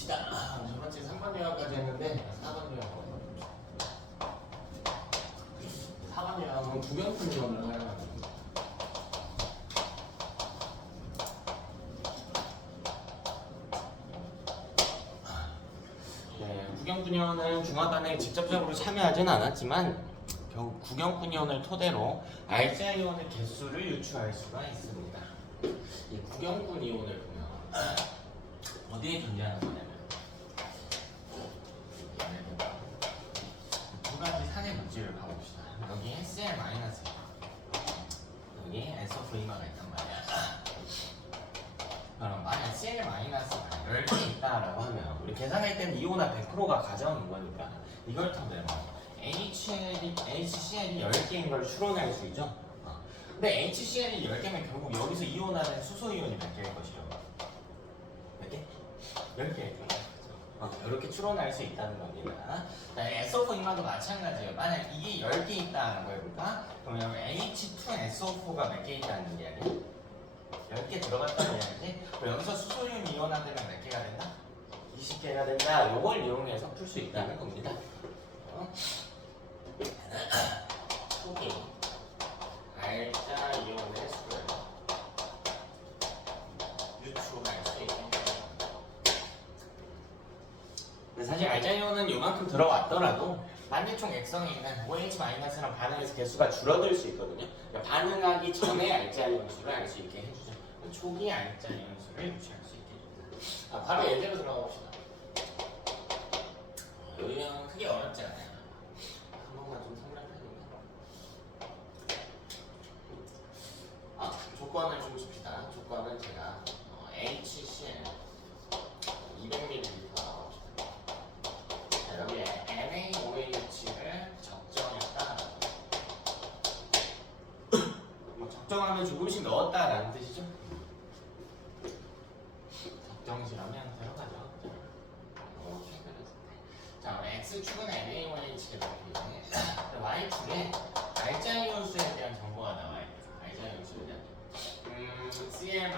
봅시다. 첫 번째 3번 요약까지 했는데 4번 요약. 4번 요약은 구경꾼 이론을 활용합니다. 구경꾼이론은 중화반에 직접적으로 참여하진 않았지만 결국 구경꾼이론을 토대로 알자 이온의 개수를 유추할 수가 있습니다. 이 구경꾼 이온을 보면 어디에 존재하는 거냐면 두 가지 산의 물질을 가봅시다. 여기 Cl 마이너스 여기 SOV가 있단 말이야. 그럼 만약 Cl 마이너스가 10개 있다라고 하면 우리 계산할 때는 이온화 100%가 가정인 거니까 이걸 토대로 HCl이 10개인 걸 추론할 수 있죠. 근데 HCl이 10개면 결국 여기서 이온화된 수소 이온이 몇 개일 것이죠? 몇 개? 10개일 거예요. 이렇게 추론할 수 있다는 겁니다. SO4이마도 마찬가지예요. 만약 이게 10개 있다라고 해볼까? 그러면 H2SO4가 몇 개 있다는 이야기? 10개 들어갔다는 이야기지? 그럼 여기서 수소이온 이온화되면 몇 개가 된다? 20개가 된다. 요걸 이용해서 풀 수 있다는 겁니다. 초기 알자 이온의 수를 유추할 수 있는 사실 알자 이온은 요만큼 들어왔더라도 반대총 액성에 있는 OH-랑 반응해서 개수가 줄어들 수 있거든요. 그러니까 반응하기 전에 알자 이온 수를 알 수 있게 해주죠. 초기 알자 이온 수를 유추할 수 있게 해줍니다. 바로 예제로 들어가 봅시다. 요리는 크게 어렵지 않아요. 한 번만 좀 생각해보면 조건을 좀 줍시다. 조건은 제가 HCl 200ml 나와봅시다. 여기에 NaOH를 적정했다. 적정하면 조금씩 넣었다라는 뜻이죠. 적정시라면 들어가죠. 자, 우리 X축은 NaOH를 넣기 Y축에 알자이온수에 대한 정보가 나와야 돼요. 알자이온수에 대한 Cl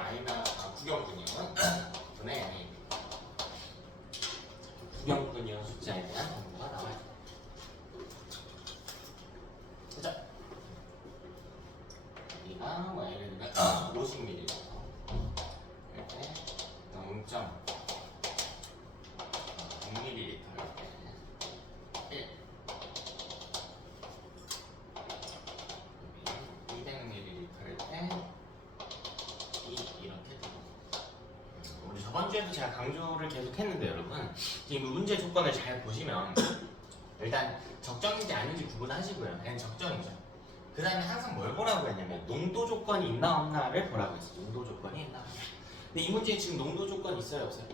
구경꾼이온 분의 Na 구경꾼이온 숫자에 대한 정보가 나와야 돼요. 자, 여기가 뭐 예를 들면 50ml 이렇게 0.6ml 이렇게 1 200ml일 때 2 이렇게 됩니다. 우리 저번 주에도 제가 강조를 계속 했는데 여러분 지금 문제 조건을 잘 보시면 일단 적정인지 아닌지 구분하시고요. 얘는 적정이죠. 그 다음에 항상 뭘 보라고 했냐면 농도 조건이 있나 없나를 보라고 했어요. 농도 조건이 있나 없나. 근데 이 문제에 지금 농도 조건이 있어요 없어요?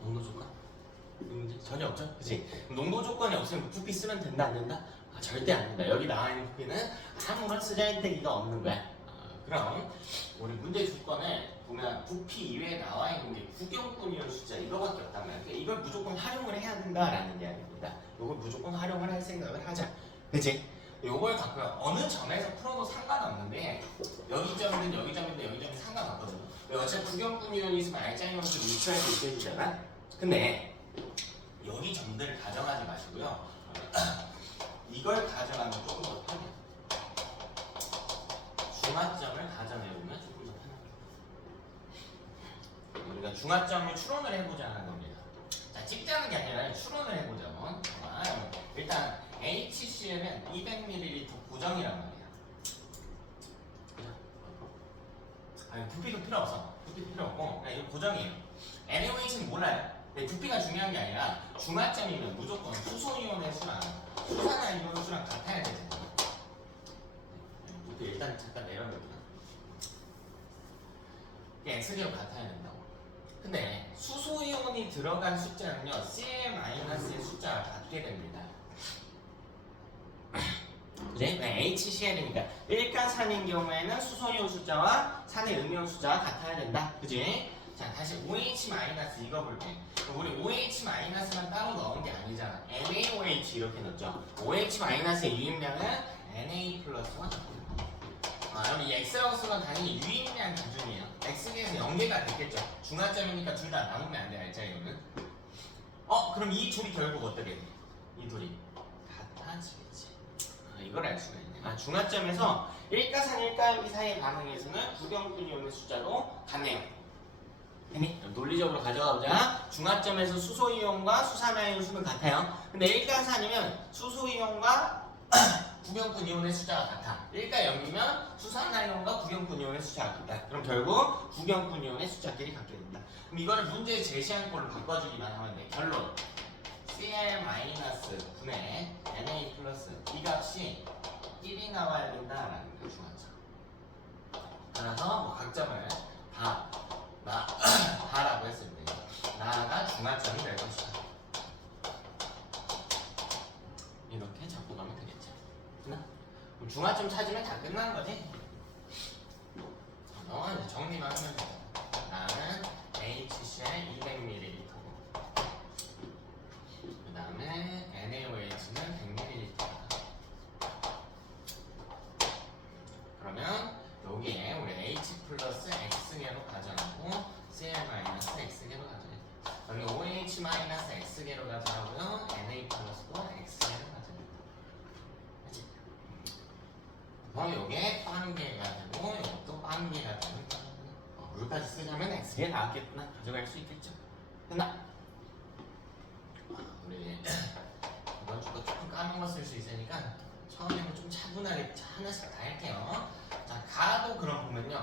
농도 조건? 이 문제 전혀 없죠? 그치? 농도 조건이 없으면 부피 쓰면 된다 안 된다? 절대 안 된다. 여기 나와 있는 부피는 아무런 쓰잘데기가 없는 거야. 그럼 우리 문제 조건을 보면 부피 이외에 나와 있는 게 구경꾼이온 숫자 이거밖에 없단 말이야. 그러니까 이걸 무조건 활용을 해야 된다라는 이야기입니다. 이걸 무조건 활용을 할 생각을 하자. 그치? 요걸 갖고요. 어느 점에서 풀어도 상관없는데 여기 점이든 여기 점이든 여기 점이 상관없거든요. 어차피 구경꾼이온이 있으면 알자이온수를 유추할 수 있게 해주잖아. 근데 여기 점들을 가정하지 마시고요. 이걸 가정하면 조금 더 편해요. 중화점을 가정해보면 조금 더 편합니다. 우리가 중화점을 추론을 해보자는 겁니다. 자, 찍자는 게 아니라 추론을 해보자면 일단 HCl은 200ml 고정이란 말이야. 아니, 부피도 필요 없어. 부피 필요 없고 이거 고정이에요. NaOH는 몰라요. 근데 부피가 중요한 게 아니라 중화점이면 무조건 수소이온의 수랑 수산화이온 수랑 같아야 되잖아요. 부피 일단 잠깐 내려놓을게요. X제곱 같아야 된다고. 근데 수소이온이 들어간 숫자는요 Cl-의 숫자가 같게 됩니다. 그지? HCl이니까 일가산인 경우에는 수소이온 숫자와 산의 음이온 숫자가 같아야 된다. 그지? 자, 다시 OH- 이거 볼게. 우리 OH-만 따로 넣은 게 아니잖아. NaOH 이렇게 넣었죠. OH-의 유입량은 Na 플러스 1. 여러분 이 X라고 쓰는 건 당연히 유입량 기준이에요. X계에서 연계가 됐겠죠. 중화점이니까 둘 다 나누면 안 돼, 알자 이거는. 그럼 이 둘이 결국 어떻게 돼? 이 둘이 같아지겠지. 이걸 알 수가 있네. 중화점에서 일가산 일가함비 사이의 반응에서는 부경분 이온의 숫자도 같네요. 논리적으로 가져가 보자. 중화점에서 수소이온과 수산화이온 수는 같아요. 근데 일가산이면 수소이온과 구경분 이온의 숫자가 같아. 일가 염이면 수산화이온과 구경분 이온의 숫자가 같다. 그럼 결국 구경분 이온의 숫자끼리 같게 된다. 그럼 이거를 문제에 제시한 걸로 바꿔주기만 하면 돼. 결론 Cl-분의 Na 플러스 이 값이 1이 나와야 된다라는 거 중요하죠. 따라서 뭐 각점을 다라고 했을 때 나가 중화점이 될 것이다. 이렇게 잡고 가면 되겠죠. 그럼 중화점 찾으면 다 끝난 거지. 너 이제 정리만 하면 돼. 나는 HCl 200ml고 그 다음에 NaOH는 100ml다. 그러면 여기에 우리 H 플러스 X개로 가져가고 Cl 마이너스 X개로 가져야 돼. 여기 OH 마이너스 X개로 가져가고요. Na 플러스도 X개로 가져야 돼. 그치? 그럼 요게 빵개가 되고 이것도 빵개가 되는 물까지 쓰자면 X개 나왔겠구나. 가져갈 수 있겠죠. 됐나? 우리 이번 주도 조금 까먹었을 수 있으니까 처음에는 좀 차분하게 하나씩 다 할게요. 자, 가도 그럼 보면요.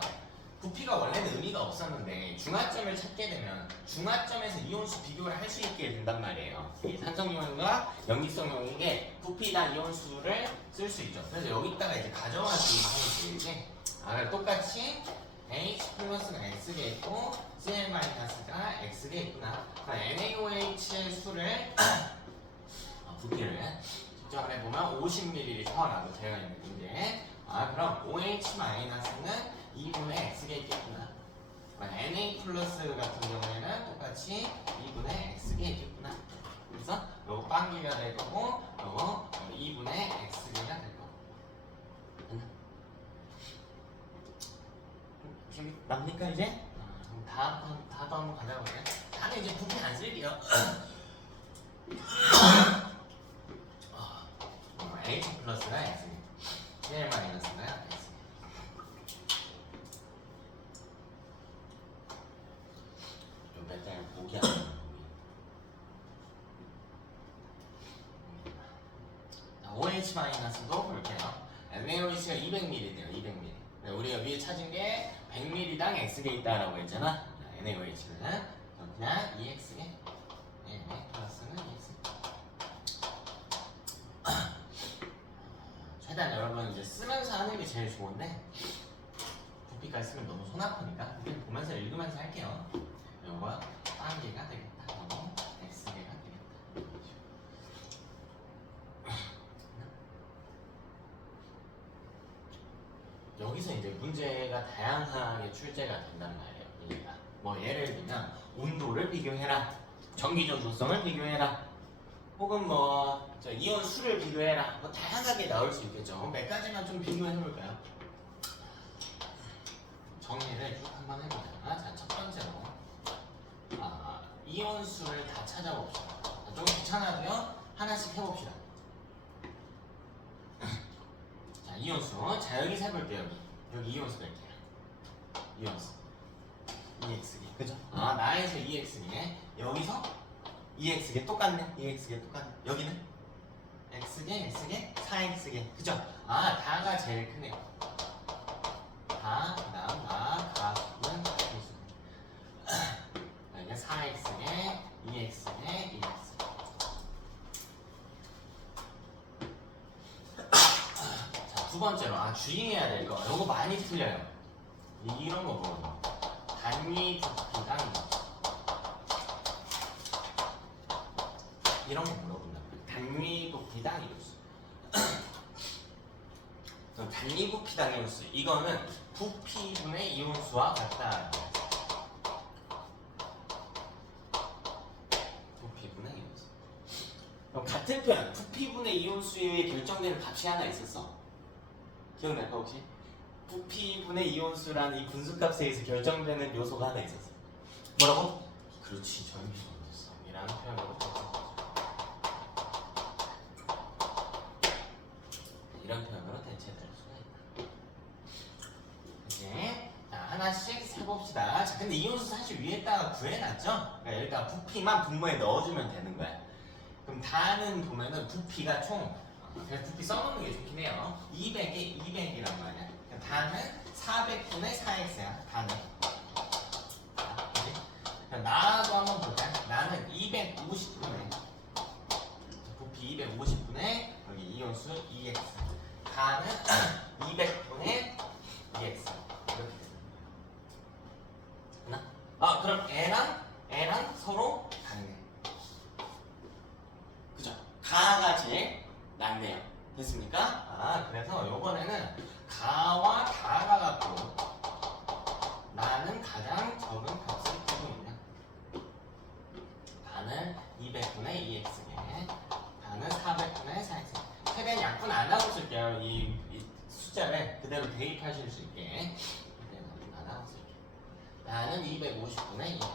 부피가 원래는 의미가 없었는데 중화점을 찾게 되면 중화점에서 이온수 비교를 할 수 있게 된단 말이에요. 이 산성이온과 염기성이온에게 부피나 이온수를 쓸 수 있죠. 그래서 여기다가 이제 가져와주기만 하면 되지. 똑같이 H 플러스가 X개 있고 Cl 마이너스가 X개 있구나. NaOH의 수를 부피를 측정을 해보면 50ml라고 되어 있는데 그럼 OH 마이너스는 2분의 X개 있겠구나. Na 플러스 같은 경우에는 똑같이 2분의 X개 있겠구나. 그래서 요거 빵기가 될 거고 요거 2분의 X개가 될 거고. 기억이 납니까 이제? 다도 한번 가져볼게요. 나는 이제 부피 안 쓸게요. H 플러스가 X, Cl 마이너스가 X. 좀 몇 달 보기 안 되는 OH 마이너스도 볼게요. NaOH가 200ml네요. 200ml. 우리가 위에 찾은 게 100ml당 X개 있다라고 했잖아. NaOH는 그냥 2X개. 플러스는 2X. 최대한 여러분 이제 쓰면서 하는 게 제일 좋은데 부피까지 쓰면 너무 손 아프니까 그냥 보면서 읽으면서 할게요. 요거 빵개가 되겠다. 요거 X개가 되겠다. 여기서 이제 문제가 다양하게 출제가 된단 말이에요. 얘가 뭐 예를 들면 온도를 비교해라, 전기 전도성을 비교해라, 혹은 뭐 이온 수를 비교해라. 뭐 다양하게 나올 수 있겠죠. 몇 가지만 좀 비교해 볼까요? 정리를 쭉 한번 해보자. 자, 첫 번째로 이온 수를 다 찾아봅시다. 좀 귀찮아도요. 하나씩 해봅시다. 자, 이온수. 자, 여기 세볼게요. 여기 이온수가 있게요. 이온수. EX개. 그죠? 나에서 EX개. 여기서 EX개 똑같네. EX개 똑같네. 여기는 X개, X개, 4X개. 그죠? 다가 제일 크네요. 다, 그 다음 가는 필수. 여기가 4X개, 2X개, 2X. 자, 두 번째로 주의해야 될 거. 이거 많이 틀려요. 이런 거 보면 단위 부피당 이런 거 물어본단 말이에요. 단위 부피당 이온수. 단위 부피당 이온수. 이거는 부피분의 이온수와 같다. 부피분의 이온수. 그럼 같은 표현, 부피분의 이온수에 결정되는 값이 하나 있었어. 기억날까 혹시? 부피분의 이온수라는 이 분수값에 의해서 결정되는 요소가 하나 있었어. 뭐라고? 그렇지, 전기전도성이라는 표현으로 이런 표현으로 대체될 수가 있다. 이제 하나씩 세봅시다. 자, 근데 이온수 사실 위에다가 구해놨죠? 그러니까 여기다가 부피만 분모에 넣어주면 되는 거야. 그럼 다는 보면은 부피가 총 그냥 부피 써놓는 게 좋긴 해요. 200이란 말이야. 다는 400분의 4x야. 다는. 나도 한번 보자. 나는 250분의 부피 250분의 여기 이온수 2x. 다는 200분의 2x. 이렇게 되나? 아, 그럼 애랑 서로 다르네. 그죠? 가가 제일 낫네요. 됐습니까? 아, 그래서 요번에는 가와 다가 갖고 나는 가장 적은 값을 두고 있냐. 가는 200분의 2x에 가는 400분의 4x. 최대한 약분 안 하고 쓸게요. 이 숫자를 그대로 대입하실 수 있게. 안 하고 쓸게요. 나는 250분의 2x.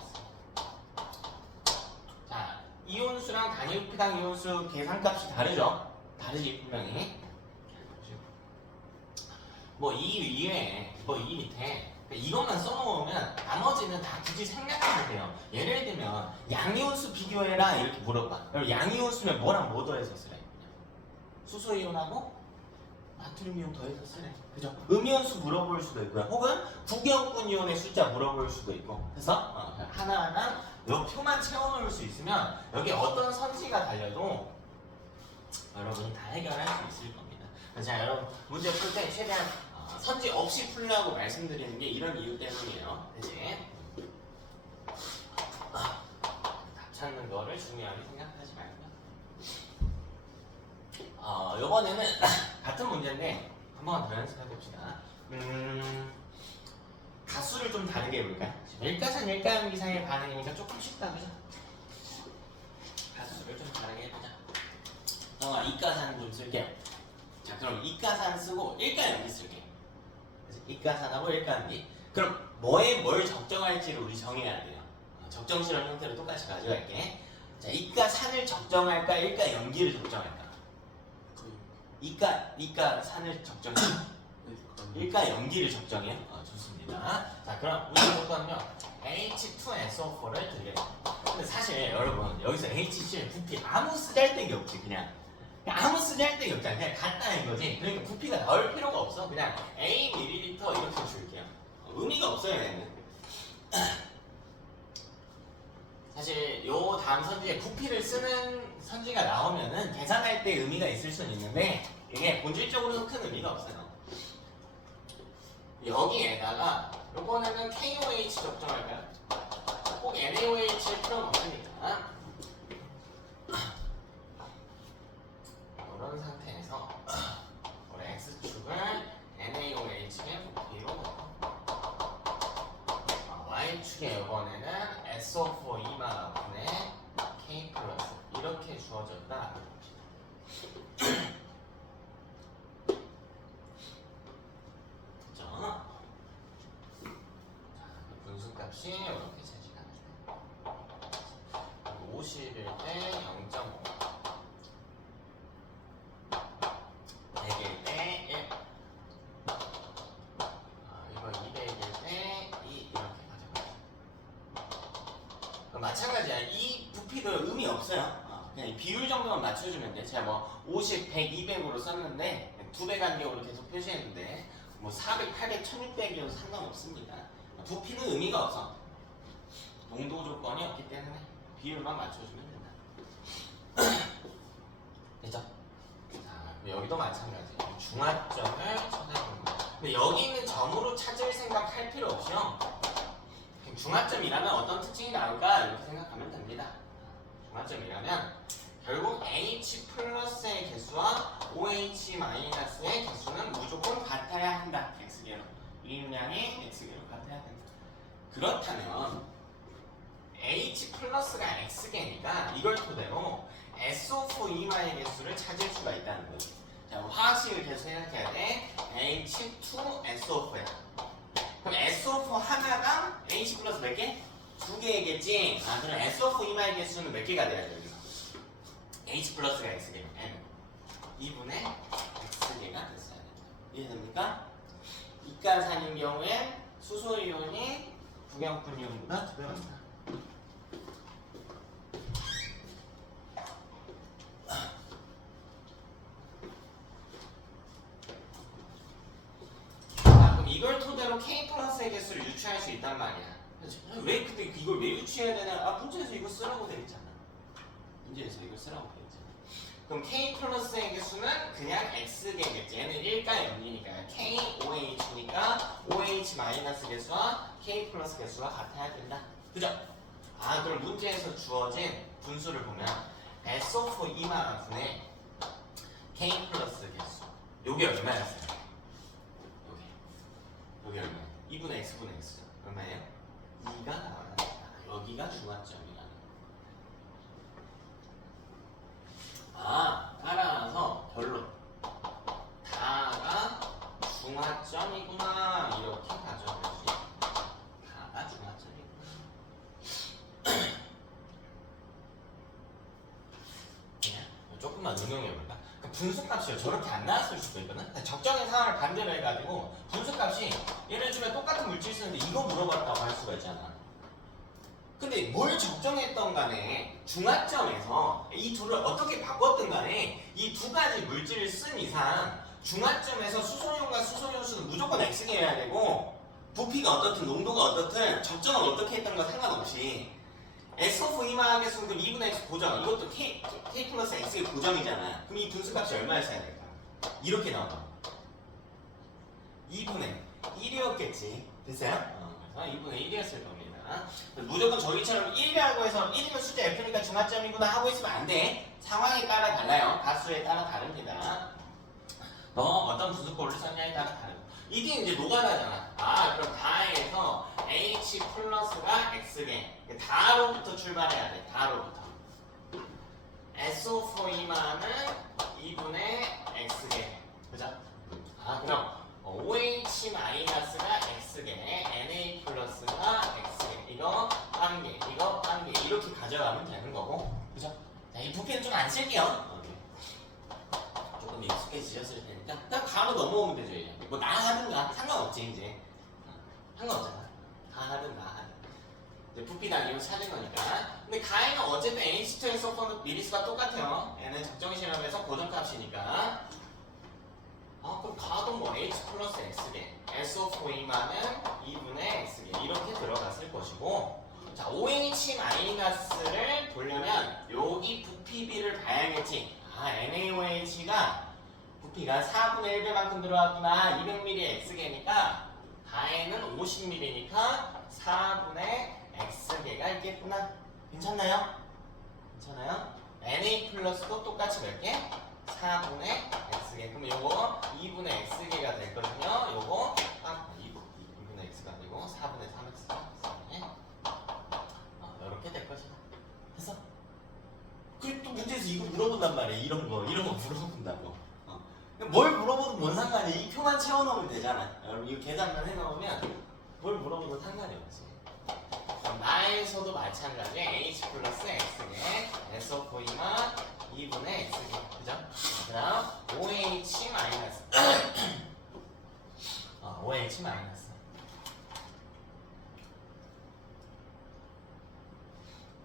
자, 이온수랑 단위 부피당 이온수 계산값이 다르죠? 다르지, 분명히. 뭐 이 위에, 뭐 이 밑에 이것만 써놓으면 나머지는 다 굳이 생략하면 돼요. 예를 들면 양이온수 비교해라 이렇게 물어봐. 그럼 양이온수면 뭐랑 뭐 더해서 쓰래? 수소이온하고 나트륨이온 더해서 쓰래. 그죠? 음이온수 물어볼 수도 있고요. 혹은 국영분 이온의 숫자 물어볼 수도 있고. 그래서 하나하나 요 표만 채워놓을 수 있으면 여기 어떤 선지가 달려도 여러분이 다 해결할 수 있을 겁니다. 자, 여러분 문제 풀 때 최대한 선지 없이 풀려고 말씀드리는 게 이런 이유 때문이에요. 대신 답 찾는 거를 중요하게 생각하지 말고 요번에는 같은 문제인데 한 번 더 연습해 봅시다. 가수를 좀 다르게 해볼까요? 일가산 일가연기사의 반응이니까 조금 쉽다, 그죠? 가수를 좀 다르게 해보자. 이가산 좀 쓸게요. 자, 그럼 이가산 쓰고 일가연기 쓸게요. 그래서 이가산하고 일가연기. 그럼 뭐에 뭘 적정할지를 우리 정해야 돼요. 적정실험 형태로 똑같이 가져갈게. 자, 이가산을 적정할까, 일가연기를 적정할까? 이가산을 적정해. 일가연기를 적정해요. 좋습니다. 자, 그럼 우리 조건은요. H2SO4를 드려요. 근데 사실 여러분 여기서 HCl 부피 아무 쓰잘데기 없지. 그냥 아무 쓰잘데기 없잖아. 그냥 같다는 거지. 그러니까 부피가 나올 필요가 없어. 그냥 A ml 이렇게 줄게요. 의미가 없어요, 얘는. 사실 요 다음 선지에 부피를 쓰는 선지가 나오면은 계산할 때 의미가 있을 수는 있는데 이게 본질적으로는 큰 의미가 없어요. 여기에다가 요번에는 KOH 적정할까요? 꼭 NaOH일 필요는 없으니까 이런 상태에서 우리 X축을 NaOH의 부피로 Y축에 이번에는 SO4 2만분의 K 플러스 이렇게 주어졌다. 분수값이 이렇게 제시가 됩니다. 50일 때 0.5, 100일 때 1, 이거 200일 때 2 이렇게 가져가요. 마찬가지야. 이 부피도 의미 없어요. 그냥 이 비율 정도만 맞춰주면 돼. 제가 뭐 50, 100, 200으로 썼는데 2배 간격으로 계속 표시했는데 뭐 400, 800, 1600이어도 상관없습니다. 부피는 의미가 없어. 농도 조건이 없기 때문에 비율만 맞춰주면 된다. 됐죠? 자, 여기도 마찬가지. 중화점을 찾아보는 거야. 근데 여기 있는 점으로 찾을 생각 할 필요 없이요. 중화점이라면 어떤 특징이 나올까 이렇게 생각하면 됩니다. 중화점이라면 결국 H 플러스의 개수와 OH 마이너스의 개수는 무조건 같아야 한다. X개로. 유입량이 X개로 같아야 된다. 그렇다면 H 플러스가 X개니까 이걸 토대로 SO4 2마의 개수를 찾을 수가 있다는 거지. 자, 화학식을 계속 생각해야 돼. H2SO4야. 그럼 SO4 하나당 H 플러스 몇 개? 2개겠지? 아, 그럼 SO4 이마의 개수는 몇 개가 돼야 돼, 여기서? H 플러스가 X개면 N. 2분의 X개가 됐어야 돼. 이해됩니까? 이가산인 경우엔 수소이온이 부경분 이온보다 2배 많다. 이걸 토대로 K 플러스의 개수를 유추할 수 있단 말이야. 왜 근데 이걸 왜 유추해야 되나? 아, 문제에서 이거 쓰라고 돼 있잖아. 문제에서 이거 쓰라고 돼 있잖아. 그럼 K 플러스의 개수는 그냥 X개겠지. 얘는 1가 0이니까 KOH니까 OH 마이너스 개수와 K 플러스 개수가 같아야 된다. 그죠? 아, 그럼 문제에서 주어진 분수를 보면 SO4 이마분의 K 플러스 개수. 요게 얼마였어요? 여기 얼마야? 2분의 x분의 x 얼마예요? 2가 나와야 된다. 여기가 중화점이라는 거. 아, 따라서 결론. 다가 중화점이구나. 이렇게 가져가야지. 다가 중화점이구나. 그냥 조금만 응용해볼까? 분수값이요. 저렇게 안 나왔을 수도 있거든. 적정의 상황을 반대로 해가지고 분수값이 예를 들면 똑같은 물질 쓰는데 이거 물어봤다고 할 수가 있잖아. 근데 뭘 적정했던 간에 중화점에서 이 둘을 어떻게 바꿨든 간에 이 두 가지 물질을 쓴 이상 중화점에서 수소이온과 수소이온수는 무조건 X개여야 되고 부피가 어떻든 농도가 어떻든 적정을 어떻게 했던 거 상관없이 SO4 이마의 개수는 그럼 2분의 X 고정. 이것도 K 플러스 X의 고정이잖아. 그럼 이 분수값이 얼마였어야 될까? 이렇게 나와. 2분의 1이었겠지. 됐어요? 그래서 2분의 1이었을 겁니다. 무조건 저기처럼 1이라고 해서 1이면 숫자 F니까 중화점이구나 하고 있으면 안 돼. 상황에 따라 달라요. 가수에 따라 다릅니다. 너 어떤 분수꼴을 썼냐에 따라 다르고. 이게 이제 노가다잖아. 아, 그럼 다에서 H 플러스가 X개. 다로부터 출발해야 돼. 다로부터. SO4 이마는 2분의 X개. 그죠? 아, 그럼 OH 마이너스가 X개, NA 플러스가 X개. 이거 한 개, 이거 한 개. 이렇게 가져가면 되는 거고. 그죠? 자, 이 부피는 좀 안 쓸게요. 조금 익숙해지셨을 테니까 그냥 가로 넘어오면 되죠. 이제. 뭐 나 하든가 상관없지 이제. 상관없잖아. 다 하든 나 하든. 이제 부피 단위로 찾은 거니까. 근데 가에는 어쨌든 H2의 소포는 미리수가 똑같아요. 얘는 적정 실험에서 고정값이니까. 그럼 가도 뭐 H 플러스 X개, SO4 이마는 2분의 X개 이렇게 들어갔을 것이고. 자, OH 마이너스를 보려면 여기 부피비를 봐야겠지. 아, NaOH가 부피가 4분의 1배만큼 들어왔구나. 200ml X개니까 가에는 50ml니까 4분의 X개가 있겠구나. 괜찮나요? 괜찮아요? Na 플러스도 똑같이 몇 개? 4분의 X개. 그럼 요거 2분의 X개가 될 거거든요. 요거 2분의 X가 아니고 4분의 3X가 이렇게 될 것이다. 됐어? 그리고 또 문제에서 이거 물어본단 말이야. 이런 거 물어본다고. 뭘 물어봐도 뭔 상관이야. 이 표만 채워넣으면 되잖아. 여러분 이거 계산만 해놓으면 뭘 물어봐도 상관이 없지. 나에서도 마찬가지에 H 플러스 X개, SO4이나 2분의 X개. 그죠? 그 다음 OH 마이너스 OH 마이너스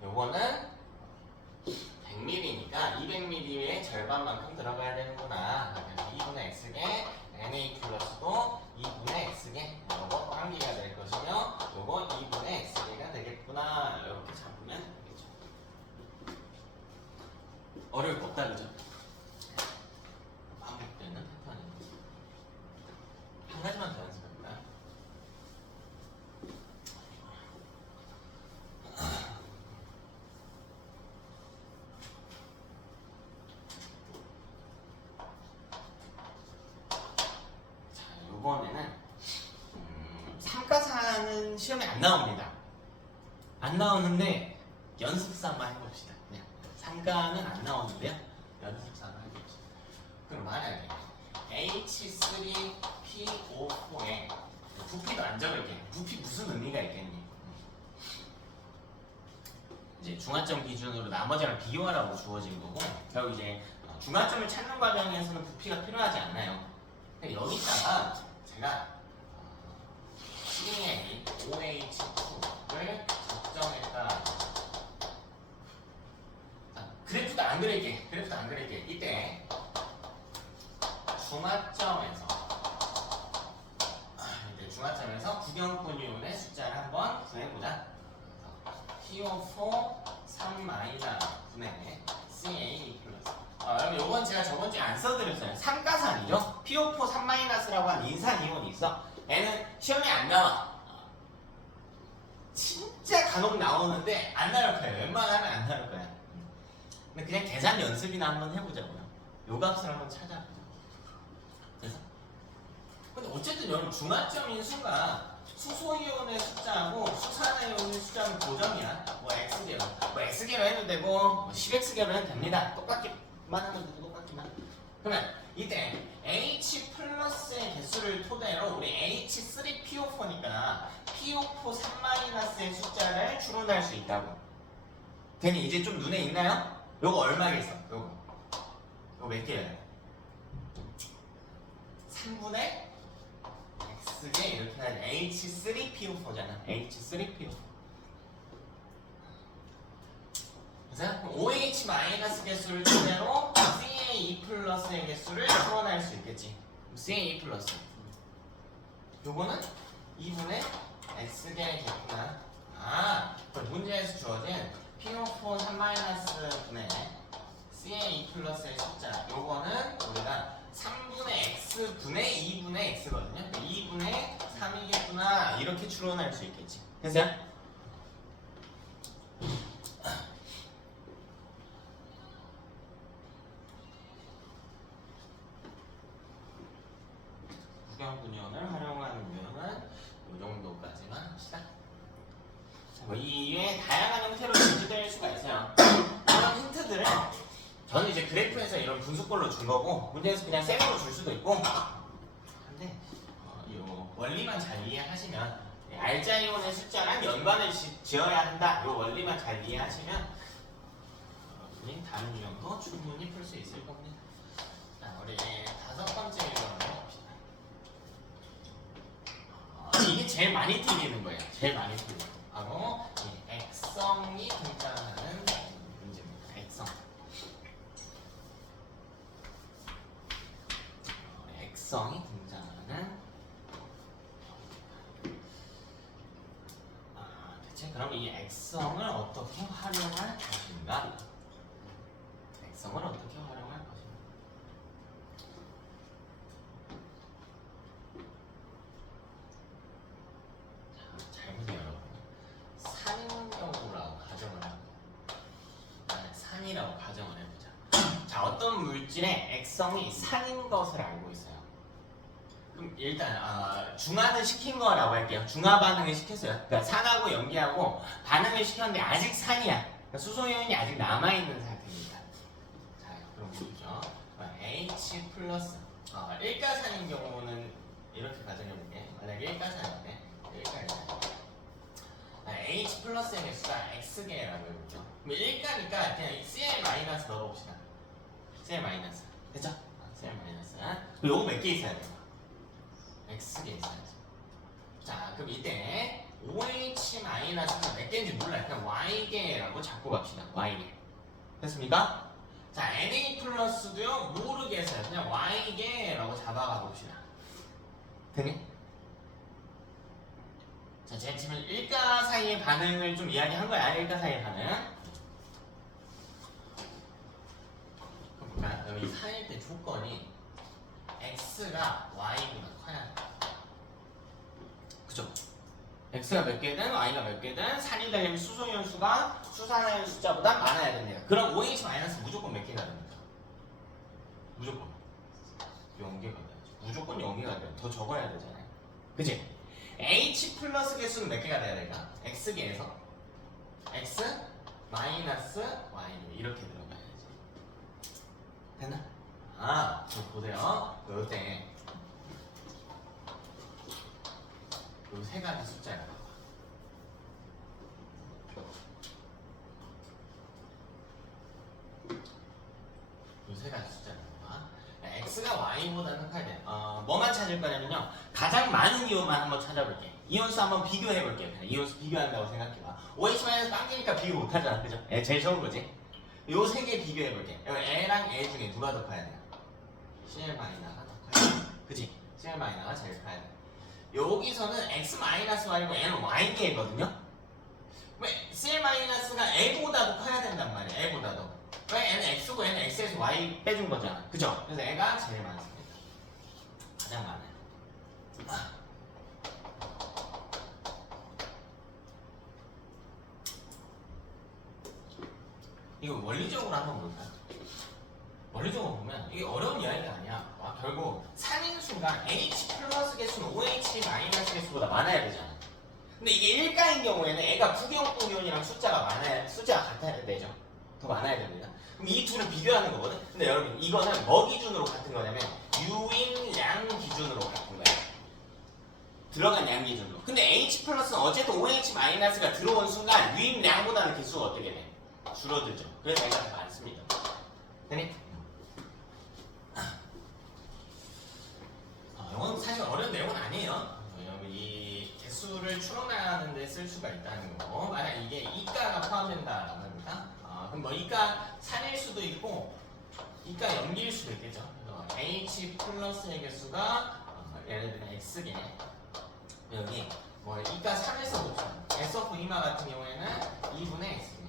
요거는 100ml니까 200ml의 절반만큼 들어가야 되는구나. 그래서 2분의 X개, Na 플러스도 2분의 X개. 요거 한 개가 될 것이며 요거 2분의 X개가 되겠구나. 이렇게 잡으면 되겠죠. 어려울 거 없다, 그죠? 반복되는 패턴입니다. 한 가지만 더 연습해볼까요? 이번에는 삼가사는 시험에 안 나옵니다. 안 나오는데 연습 삼아 해봅시다. 그냥 삼가는 안 나오는데요. 연습 삼아 해봅시다. 그럼 만약에 H3PO4에 부피도 안 적을게. 부피 무슨 의미가 있겠니? 이제 중화점 기준으로 나머지랑 비교하라고 주어진 거고, 결국 이제 중화점을 찾는 과정에서는 부피가 필요하지 않나요? 근데 여기다가 제가 CaOH2를 적정했다. 그래프도 안 그릴게. 그래프도 안 그릴게. 이때 중화점에서 구경꾼 이온의 숫자를 한번 구해보자. PO4 3-분의 CA 플러스. 여러분 요건 제가 저번주에 안 써드렸어요. 삼가산이죠. PO4 3-라고 한 인산 이온이 있어. 얘는 시험에 안 나와. 진짜 간혹 나오는데 안 나올 거예요. 웬만하면 안 나올 거야. 근데 그냥 계산 연습이나 한번 해보자고요. 요 값을 한번 찾아보자. 그래서 근데 어쨌든 여러분 중화점인 수가 수소이온의 숫자하고 수산이온의 숫자는 고정이야. 뭐 X개로 뭐 X개로 해도 되고 뭐 10X개로 해도 됩니다. 똑같기만 하면 되고 똑같기만. 그러면 이때 H 플러스의 개수를 토대로 우리 H3PO4니까 PO4 3-의 숫자를 추론할 수 있다고. 괜히 이제 좀 눈에 익나요? 요거 얼마겠어? 요거 몇 개예요? 3분의 X개 이렇게 하면 H3PO4잖아. H3PO4. 그래서 OH- 개수를 토대로 CA2 플러스의 개수를 추론할 수 있겠지. CA2 플러스. 요거는 2분의 X개겠구나. 그럼 문제에서 주어진 PO4 3-분의 CA2 플러스의 숫자. 요거는 우리가 3분의 X분의 2분의 X거든요. 2분의 3이겠구나. 이렇게 추론할 수 있겠지. 됐어요? 구경분연을 활용하는 유형은 이 정도까지만 합시다. 이외에 다양한 형태로 제시될 수가 있어요. 이런 힌트들은 저는 이제 그래프에서 이런 분수꼴로 준 거고 문제에서 그냥 셀으로 줄 수도 있고. 근데 이 원리만 잘 이해하시면 알자이온의 숫자랑 연관을 지어야 한다. 이 원리만 잘 이해하시면 여러분이 다른 유형도 충분히 풀 수 있을 겁니다. 자, 우리 5번째 유형으로 갑시다. 이게 제일 많이 틀리는 거예요. 제일 많이 틀리는 거. 바로 액성이 등장하는 문제입니다. 액성. 액성이 등장하는. 대체 그럼 이 액성을 어떻게 활용할 것인가? 액성을 어떻게 활용할 것인가? 잘 보세요, 여러분. 산경우라고 가정을 해보자. 산이라고 가정을 해보자. 자, 어떤 물질의 액성이 산인 것을 알고 있어요. 그럼 일단 중화는 시킨 거라고 할게요. 중화 반응을 시켰어요. 그러니까 산하고 염기하고 반응을 시켰는데 아직 산이야. 그러니까 수소이온이 아직 남아있는 상태입니다. 자, 그럼 보시죠. H 플러스 일가산인 경우는 이렇게 가정해볼게. 만약에 일가산인데 H 플러스의 개수가 X개라고 해볼게요. 그럼 1가니까 그냥 Cl 마이너스 넣어봅시다. Cl 마이너스. 됐죠? Cl 마이너스. 그럼 요거 몇 개 있어야 돼요? X개 있어야지. 자, 그럼 이때 OH 마이너스가 몇 개인지 몰라요. 그냥 Y개라고 잡고 갑시다. Y개. 됐습니까? 자, Na 플러스도요, 모르겠어요. 그냥 Y개라고 잡아가 봅시다. 되니? 자, 제가 지금 일가 사이의 반응을 좀 이야기한 거야. 일가 사이의 반응. 그러니까 여기 사이일 때 조건이 X가 Y보다 커야 돼. 그죠? X가 몇 개든 Y가 몇 개든 산이 되려면 수소이온 수가 수산화이온 숫자보다 많아야 됩니다. 그럼 OH 마이너스 무조건 몇 개가 됩니까? 무조건 0개가 돼야지. 무조건 0개가 돼요. 더 적어야 되잖아요. 그치? H 플러스 개수는 몇 개가 돼야 될까? X개에서 X 마이너스 Y 이렇게 들어가야지. 됐나? 저 보세요. 요때 요 세 가지 숫자예요. 요 세 가지 숫자입니다. x가 y보다는 커야 돼. 뭐만 찾을 거냐면요. 가장 많은 이온만 한번 찾아볼게. 이온수 한번 비교해 볼게요. 그냥 이온수 비교한다고 생각해봐. OH- 빵기니까 비교 못 하잖아. 그죠? 제일 좋은 거지. 요 세 개 비교해 볼게. A랑 A 중에 누가 더 커야 돼요? CL-가 더 커야 돼. 그지? CL-가 제일 커야 돼. 여기서는 x-y고 n은 y개거든요. 왜 CL-가 A보다도 커야 된단 말이야. A보다도. 왜 n은 x고 n은 x에서 y 빼준 거잖아. 그죠? 그래서 애가 제일 많습니다. 가장 많아요. 이거 원리적으로 한번 볼까요? 원리적으로 보면 이게 어려운 이야기가 아니야. 결국 산인수가 H 플러스 개수는 OH 마이너스 개수보다 많아야 되잖아. 근데 이게 1가인 경우에는 애가 부경분 이온이랑 숫자가 같아야 되죠. 더 많아야 됩니다. 그럼 이 둘을 비교하는 거거든. 근데 여러분 이거는 뭐 기준으로 같은 거냐면 유인 양 기준으로 같은 거야. 들어간 양 기준으로. 근데 H 플러스는 어쨌든 OH 마이너스가 들어온 순간 유인 양보다는 개수가 어떻게 돼? 줄어들죠. 그래서 애가 더 많습니다. 되니? 이건 사실 어려운 내용은 아니에요. 이 개수를 추론하는 데 쓸 수가 있다는 거. 만약 이게 이가가 포함된다라고 합니다. 그럼 뭐 이가 산일 수도 있고 이가 염기일 수도 있겠죠. 그래서 H 플러스의 개수가 예를 들면 X개. 여기 뭐 이가 3에서 곱하면 S오프 이마 같은 경우에는 2분의 X개.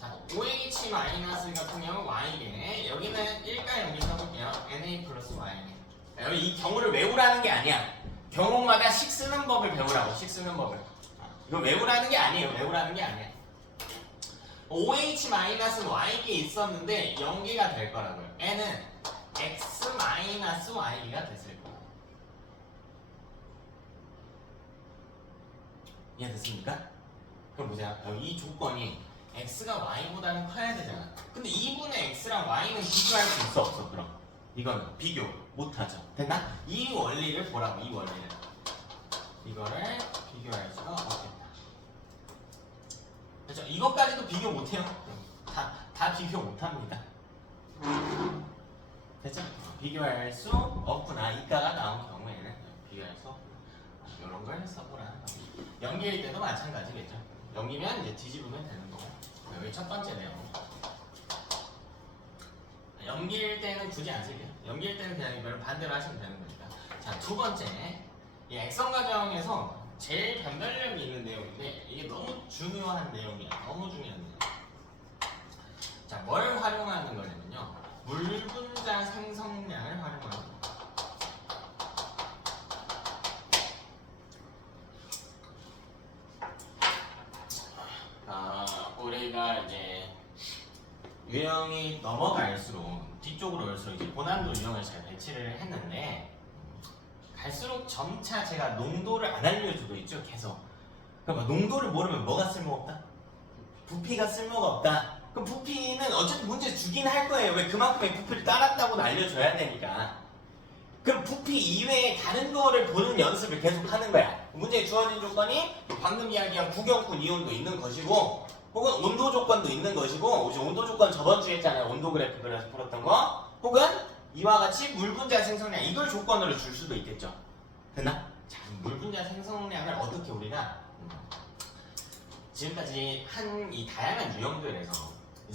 자, OH 마이너스 같은 경우 Y개. 여기는 1가 염기 써볼게요. Na 플러스 Y개. 여기 이 경우를 외우라는 게 아니야. 경우마다 식 쓰는 법을 배우라고. 식 쓰는 법을. 이거 외우라는 게 아니에요. 외우라는 게 아니야. OH 마이너스 Y개 있었는데 0개가 될 거라고요. N은 X 마이너스 Y개가 됐을 거야. 이해됐습니까? 그럼 보세요. 이 조건이 X가 Y보다는 커야 되잖아. 근데 2분의 X랑 Y는 비교할 수 있어 없어? 그럼 이거는 비교 못하죠. 됐나? 이 원리를 보라고. 이 원리를. 이거를 비교할 수가 없겠다. 그렇죠? 이것까지도 비교 못해요. 다 비교 못합니다. 됐죠? 비교할 수 없구나. 이가가 나온 경우에는 비교할 수 없구나. 이런 걸 써보라는 겁니다. 연기일 때도 마찬가지겠죠. 연기면 이제 뒤집으면 되는 거고. 여기 첫 번째 내용. 연기일 때는 굳이 안 쓸게요. 연기일 때는 그냥 이걸 반대로 하시면 되는 겁니다. 자, 두 번째. 이 액성 과정에서 제일 변별력이 있는 내용인데 이게 너무 중요한 내용이야. 너무 중요한 내용. 자, 뭘 활용하는 거냐면요. 물분자 생성량을 활용하는 거. 우리가 이제 유형이 넘어갈수록 뒤쪽으로 올수록 이제 고난도 유형을 잘 배치를 했는데 갈수록 점차 제가 농도를 안 알려주고 있죠. 계속. 그러니까 농도를 모르면 뭐가 쓸모없다? 부피가 쓸모가 없다. 그럼 부피는 어쨌든 문제 주긴 할 거예요. 왜 그만큼의 부피를 따랐다고는 알려줘야 되니까. 그럼 부피 이외에 다른 거를 보는 연습을 계속 하는 거야. 문제에 주어진 조건이 방금 이야기한 구경꾼 이온도 있는 것이고 혹은 온도 조건도 있는 것이고 온도 조건 저번 주에 했잖아요. 온도 그래프 그래서 풀었던 거 혹은 이와 같이 물분자 생성량 이걸 조건으로 줄 수도 있겠죠. 됐나? 자, 물분자 생성량을 어떻게 우리가 지금까지 한 이 다양한 유형들에서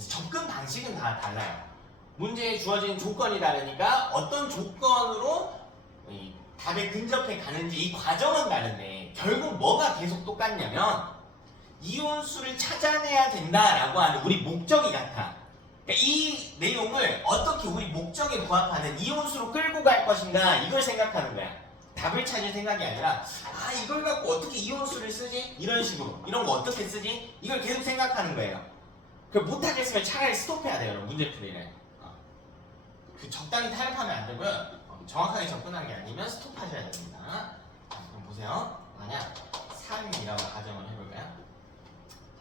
접근 방식은 다 달라요. 문제에 주어진 조건이 다르니까 어떤 조건으로 이 답에 근접해 가는지 이 과정은 다른데 결국 뭐가 계속 똑같냐면 이온수를 찾아내야 된다라고 하는 우리 목적이 같아. 그러니까 이 내용을 어떻게 우리 목적에 부합하는 이온수로 끌고 갈 것인가 이걸 생각하는 거야. 답을 찾을 생각이 아니라 이걸 갖고 어떻게 이온수를 쓰지? 이런 식으로 이런 거 어떻게 쓰지? 이걸 계속 생각하는 거예요. 못하겠으면 차라리 스톱해야 돼요. 문제풀이를. 그 적당히 타협하면 안 되고요. 정확하게 접근한 게 아니면 스톱하셔야 됩니다. 그럼 보세요. 만약 산이라고 가정을 해볼까요?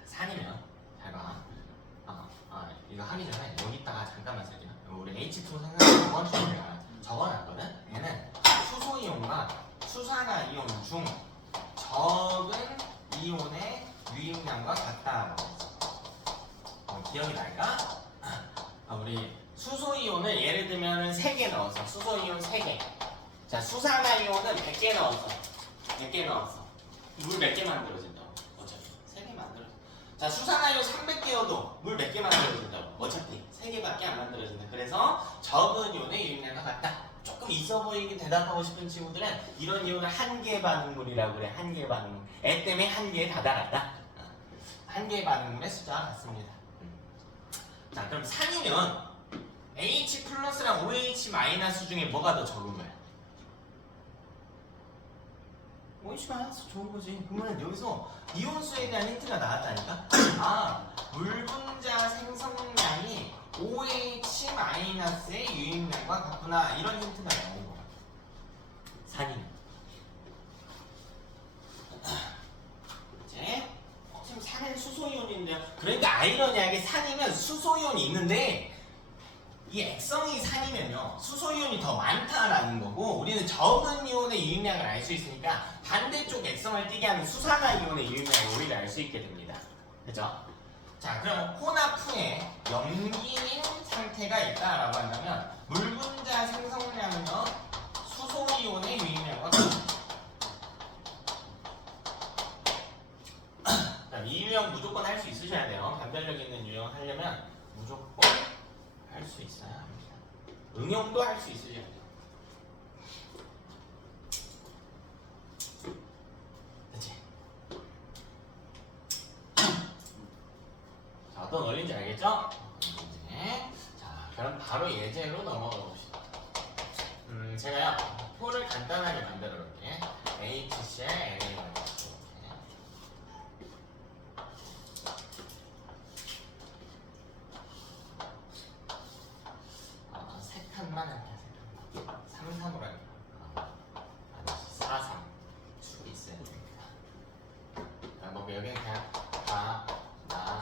산이면 잘 봐. 이거 하기 전에 여기다가 잠깐만 살려. 우리 H2 생산한 이번 주에 제가 적어놨거든. 얘는 수소 이온과 수산화 이온 중 적은 이온의 유입량과 같다라고 했어. 기억이 날까? 우리 수소 이온을 예를 들면 3개 넣어서 수소 이온 3개. 자, 수산화 이온은 100개 넣어서 100개 넣었어. 물 몇 개 만들어진다고? 어차피 3개 만들어져. 자, 수산화이온 300개여도 물 몇 개 만들어진다고? 어차피 3개밖에 안 만들어진다. 그래서 적은 이온의 유입량과 같다. 조금 있어 보이게 대답하고 싶은 친구들은 이런 이온을 한계 반응물이라고 그래. 한계 반응물. 애 때문에 한계에 다다랐다. 한계 반응물의 숫자와 같습니다. 자, 그럼 산이면 H 플러스랑 OH 마이너스 중에 뭐가 더 적은 거야? OH 마이너스 좋은 거지. 그러면 여기서 이온수에 대한 힌트가 나왔다니까? 아, 물 분자 생성량이 OH 마이너스의 유입량과 같구나. 이런 힌트가 나온 거. 산이. 이제 지금 산은 수소이온인데요. 그러니까 아이러니하게 산이면 수소이온이 있는데 이 액성이 산이면요 수소이온이 더 많다라는 거고 우리는 적은 이온의 유입량을 알 수 있으니까 반대쪽 액성을 띠게 하는 수산화 이온의 유입량을 우리가 알 수 있게 됩니다. 그죠? 자, 그럼 혼합후에 염기인 상태가 있다라고 한다면 물 분자 생성량은요 수소이온의 유입량과 같습니다. 이 유형 무조건 할 수 있으셔야 돼요. 변별력 있는 유형 하려면 무조건 할 수 있어야 합니다. 응용도 할 수 있으셔야 돼요. 그치? 자, 어떤 원리인지 알겠죠? 네. 자, 그럼 바로 예제로 넘어가 봅시다. 제가요, 표를 간단하게 만들어 놓을게. HCl, NaOH. 만 할게. 3, 3으로 할게. 4, 3 축이 있어야 됩니다. 뭐 여기는 그냥 다, 나,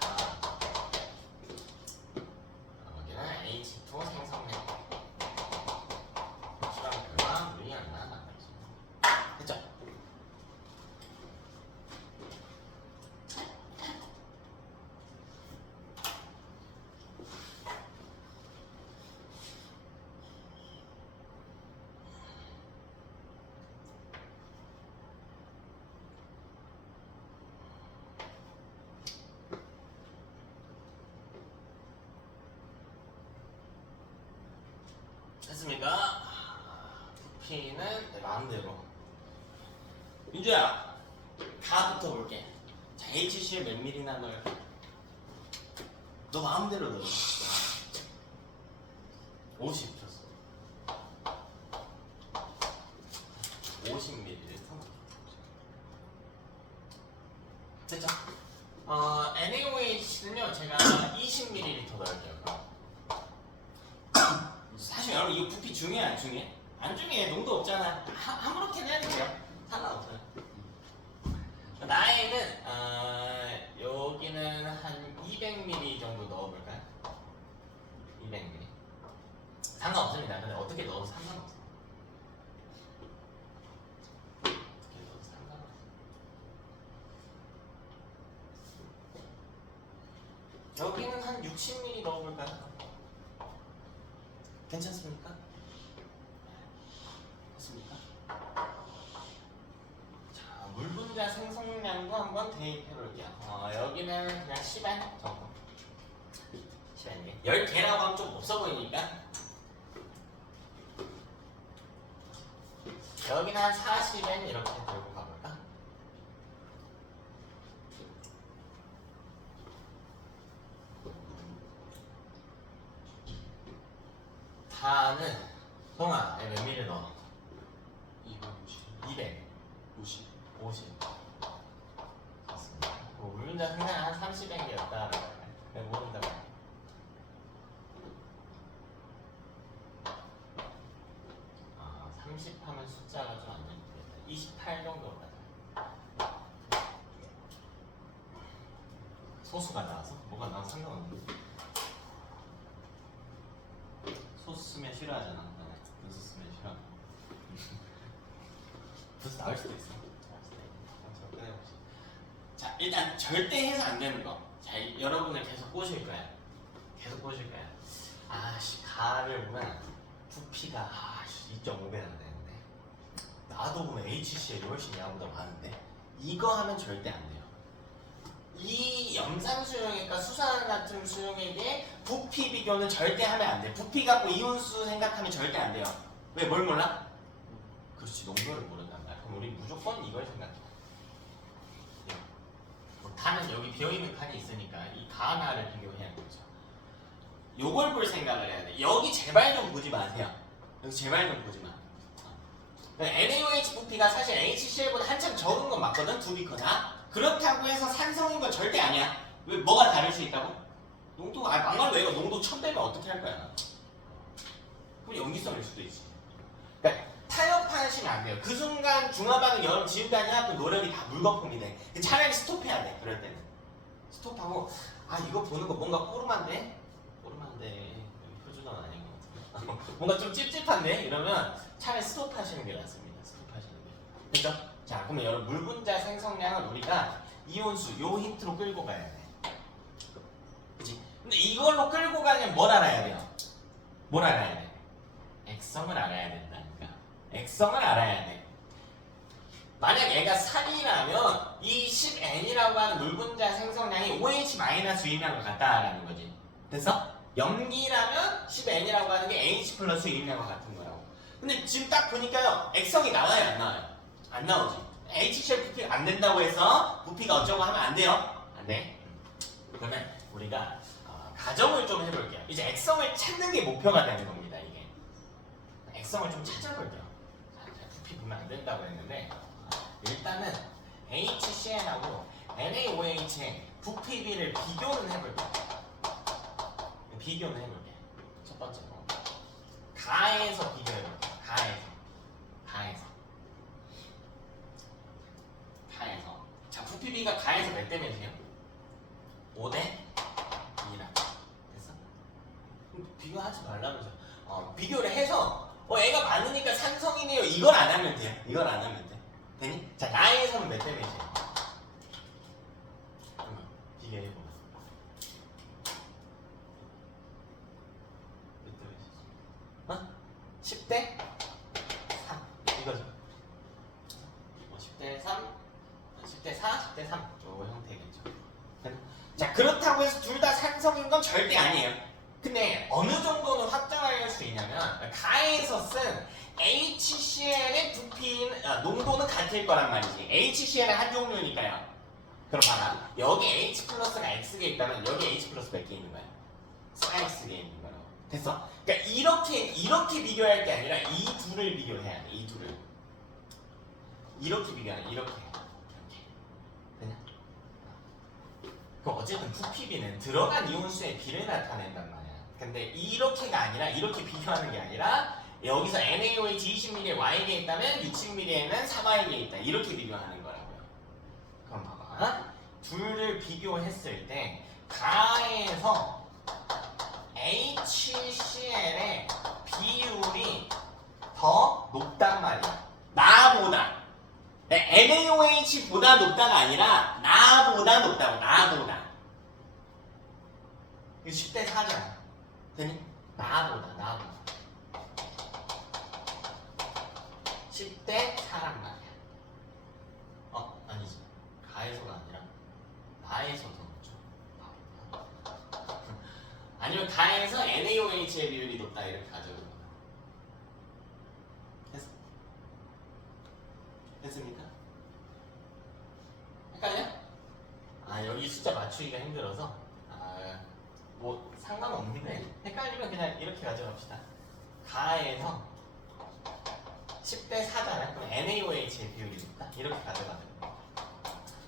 다. 여기는 H2 생성량. 수랑 결과 물이 안 나가죠. 됐죠? 됐습니까? 부피는 내 마음대로. 민주야, 다 붙어볼게. 자, HCl 몇 밀리나 넣을? 너 마음대로 넣어. 50 줬어. 50ml. 됐죠? NaOH는요, 제가 20ml 넣을게요. 사실 여러분 이거 부피 중요해 안 중요해? 안 중요해. 농도 없잖아. 아무렇게나 해도 돼요. 상관없어요. 나에는 여기는 한 200ml 정도 넣어볼까요? 200ml. 상관없습니다. 근데 어떻게 넣어도 상관없어. 어떻게 넣어도 상관없어. 여기는 한 60ml 넣어볼까요? 괜찮습니까? 됐습니까? 자, 물 분자 생성량도 한번 대입해 볼게요. 여기는 그냥 10N 정도. 10N. 10개라고 하면 좀 없어 보이니까. 여기는 한 40N 이렇게 들고 가볼까? 다는 동아 몇 미리 넣어? 200 50 맞습니다. 물 분자 생산은 한 30N이었다 내가 모른다고. 아, 30 하면 숫자가 좀 안 되겠다. 28 정도 가자. 소수가 나와서 뭐가 나와서 상관없는데. 쓰면 싫어하잖아. 분수 쓰면 싫어. 분수 나올 수도 있어. 꺼내봅시다. 자, 일단 절대 해서 안 되는 거. 자, 여러분을 계속 꼬실 거야. 계속 꼬실 거야. 아씨, 가를 보면 부피가 2.5배나 되는데 나도 보면 HCL이 훨씬 야보다 많은데 이거 하면 절대 안 돼요. 이 염산 수용액과 수산 같은 수용액의 부피 비교는 절대 하면 안 돼. 부피 갖고 이온수 생각하면 절대 안 돼요. 왜? 뭘 몰라? 그렇지, 농도를 모른단 말이야. 그럼 우리 무조건 이걸 생각해. 칸은 여기 비어있는 칸이 있으니까 이 가 하나를 비교해야 되죠. 요걸 볼 생각을 해야 돼. 여기 제발 좀 보지 마세요. 여기 제발 좀 보지 마. NaOH 부피가 사실 HCl보다 한참 적은 건 맞거든, 두 비커다. 그렇다고 해서 산성인 건 절대 아니야. 왜? 뭐가 다를 수 있다고? 농도, 막말로 얘가 농도 1000배면 어떻게 할 거야? 그럼 염기성일 수도 있지. 그러니까 타협하시면 안 돼요. 그 순간 중화반응 여름 지금까지 해왔던 노력이 다 물거품이 돼. 차라리 스톱해야 돼. 그럴 때는 스톱하고 이거 보는 거 뭔가 꼬름한데? 꼬름한데 표준어는 아닌 것 같은데 뭔가 좀 찝찝한데? 이러면 차라리 스톱하시는 게 낫습니다. 스톱하시는 게. 됐죠? 자, 그러면 여러분 물 분자 생성량을 우리가 이온수 요 힌트로 끌고 가야 돼. 그치? 근데 이걸로 끌고 가려면 뭘 알아야 돼요? 뭘 알아야 돼? 액성을 알아야 된다니까. 액성을 알아야 돼. 만약 얘가 산이라면 이 10N이라고 하는 물 분자 생성량이 OH-유입량과 같다라는 거지. 됐어? 염기라면 10N이라고 하는 게 H 플러스 유입량과 같은 거라고. 근데 지금 딱 보니까요, 액성이 나와요, 안 나와요? 안 나오지. HCl 부피가 안 된다고 해서 부피가 어쩌고 하면 안 돼요? 안 돼. 그러면 우리가 가정을 좀 해볼게요. 이제 액성을 찾는 게 목표가 되는 겁니다, 이게. 액성을 좀 찾아볼게요. 자, 부피 보면 안 된다고 했는데 일단은 HCl하고 NaOH의 부피비를 비교는 해볼게요. 비교는 해볼게요. 첫 번째 거. 가에서 비교해볼게요. 가에서. 자, 부피비가 가에서 몇 대 몇이에요? 5대 2라. 됐어? 비교하지 말라면서. 비교를 해서 애가 많으니까 산성이네요. 이걸 안 하면 돼요. 이걸 안 하면 돼. 되니? 자, 나에서는 몇 대 몇이에요? 비교해보면. 몇 대 몇이지? 10대 3. 이거죠. 10대 3, 10대 4, 10대 3. 요 형태겠죠. 자, 그렇다고 해서 둘 다 산성인 건 절대 아니에요. 근데 어느 정도는 확정할 수 있냐면 가에서 쓴 HCl의 부피 농도는 같을 거란 말이지. HCl은 한 종류니까요. 그럼 봐라. 여기 H 플러스가 X개 있다면 여기 H 플러스 몇 개 있는 거야? 4X개 있는 거라고. 됐어? 그러니까 이렇게 비교할 게 아니라 이 둘을 비교해야 돼. 이 둘을. 이렇게 비교하는 이렇게. 되냐? 그럼 어쨌든 부피비는 들어간 이온수의 비를 나타낸단 말이야. 근데 이렇게가 아니라 이렇게 비교하는 게 아니라 여기서 NaOH 20ml에 Y개 있다면 60ml에는 3Y개 있다. 이렇게 비교하는 거라고요. 그럼 봐봐. 둘을 비교했을 때 가에서 HCl의 비율이 더 높단 말이야. 나보다. NaOH보다 높다가 아니라 나보다 높다고. 나보다. 이거 10대 4잖아. 되니? 나보다. 10대 4란 말이야. 아니지. 가에서가 아니라 나에서 더 높죠. 아니면 가에서 NaOH의 비율이 높다 이렇게 가져오는 거야. 됐습니까? 헷갈려? 여기 숫자 맞추기가 힘들어서 뭐 상관없는데 헷갈리면 그냥 이렇게 가져갑시다. 가에서 10대 4잖아요. 그럼 NaOH의 비율이 높다. 이렇게 가져가면 돼요.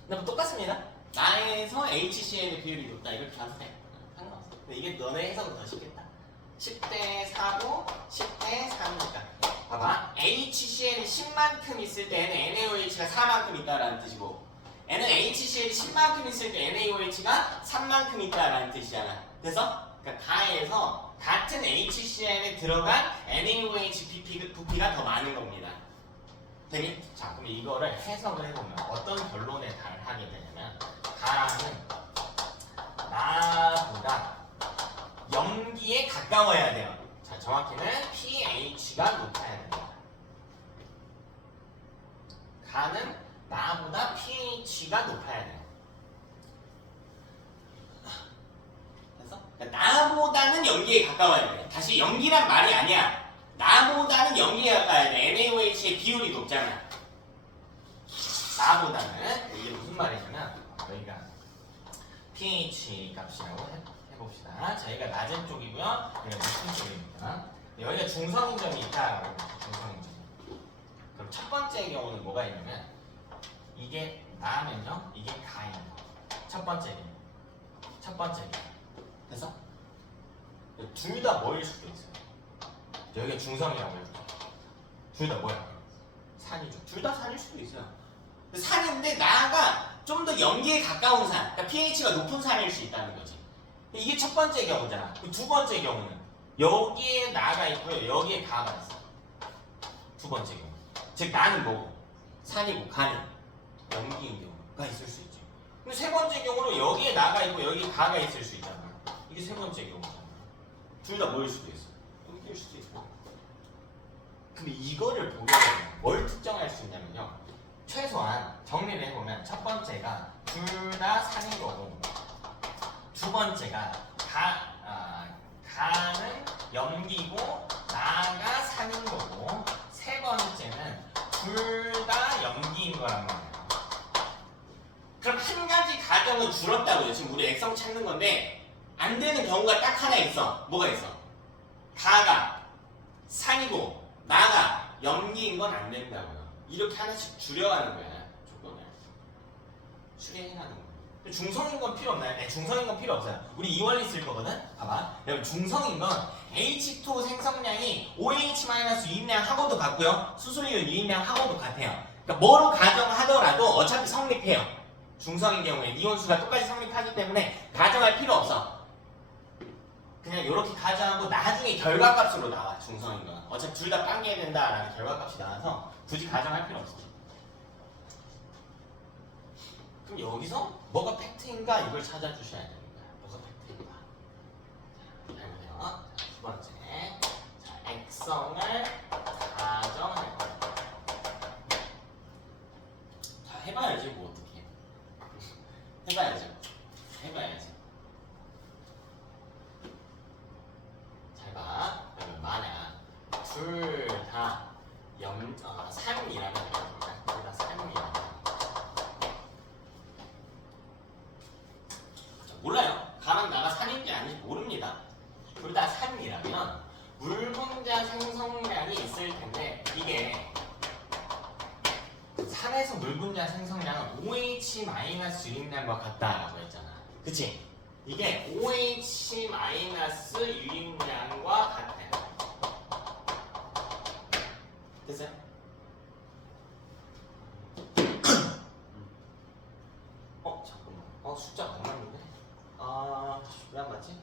근데 뭐 똑같습니다. 나에서 HCl의 비율이 높다. 이렇게 가도 돼. 상관없어. 근데 이게 너네 해석은 더 쉽겠다. 10대 4고 10대 3이니까 봐봐. HCl이 10만큼 있을 때는 NaOH가 4만큼 있다라는 뜻이고 N은 HCl이 10만큼 있을 때 NaOH가 3만큼 있다라는 뜻이잖아. 그래서 그러니까 가에서 같은 HCl에 들어간 NaOH 부피가 더 많은 겁니다. 되니? 자, 그럼 이거를 해석을 해보면 어떤 결론에 달하게 되냐면 가라는 나보다 염기에 가까워야 돼요. 자, 정확히는 pH가 높아야 됩니다. 가는 나보다 pH가 높아야 돼요. 그래서 나보다는 염기에 가까워야 돼요. 다시 염기란 말이 아니야. 나보다는 염기에 가까워야 돼. NaOH의 비율이 높잖아. 나보다는 이게 무슨 말이냐면 여기가 pH 값이라고 해봅시다. 저희가 낮은 쪽이고요. 여기가 높은 쪽입니다. 여기가 중성인 점이 있다라고 중성인 점. 그럼 첫 번째 경우는 뭐가 있냐면 이게 나면요, 이게 가인. 첫 번째 경우. 그래서 둘 다 뭐일 수도 있어요. 여기가 중성이라고 해요. 둘 다 뭐야? 산이죠. 둘 다 산일 수도 있어요. 산인데 나가 좀 더 염기에 가까운 산, 그러니까 pH가 높은 산일 수 있다는 거지. 이게 첫 번째 경우잖아. 두 번째 경우는 여기에 나가 있고요, 여기에 가가 있어. 두 번째 경우. 즉 나는 뭐고? 산이고 가는 염기인 경우가 있을 수 있지. 근데 세 번째 경우는 여기에 나가 있고 여기에 가가 있을 수 있잖아. 이게 세 번째 경우잖아. 둘 다 뭐일 수도 있어. 염기일 수도 있고. 근데 이거를 보게 되면 뭘 특정할 수 있냐면요. 최소한 정리를 해보면 첫 번째가 둘 다 산인 거고, 두 번째가 가는 염기고 나가 산인 거고, 세 번째는 둘 다 염기인 거란 말이에요. 그럼 한 가지 가정은 줄었다고요. 지금 우리 액성 찾는 건데 안 되는 경우가 딱 하나 있어. 뭐가 있어? 가가 산이고 나가 염기인 건 안 된다고요. 이렇게 하나씩 줄여가는 거야. 조건을 수행하는 거야. 중성인 건 필요 없나요? 네, 중성인 건 필요 없어요. 우리 이원리 쓸 거거든. 봐봐. 여러분 중성인 건 H2 생성량이 OH- 유입량하고도 같고요. 수소이온 유입량하고도 같아요. 그러니까 뭐로 가정하더라도 어차피 성립해요. 중성인 경우에 이온수가 똑같이 성립하기 때문에 가정할 필요 없어. 그냥 이렇게 가정하고 나중에 결과값으로 나와. 중성인 건 어차피 둘 다 빵개야 된다라는 결과값이 나와서 굳이 가정할 필요 없어. 그럼 여기서 뭐가 팩트인가 이걸 찾아주셔야 됩니다. 뭐가 팩트인가. 자, 잘 보세요. 두 번째, 자, 액성을 가정할 거예요. 자, 해봐야지 뭐 어떻게? 해봐야죠. 잘 봐. 그러면 만약 둘 다 3이라면 둘 다 3이라면 몰라요. 가만 나가 산인지 아닌지 모릅니다. 둘 다 산이라면 물 분자 생성량이 있을 텐데 이게 산에서 물 분자 생성량은 OH- 유입량과 같다라고 했잖아. 그치? 이게 OH- 유입량과 같아요. 됐어요? 잠깐만. 숫자가 안 맞는데? 왜 안 맞지?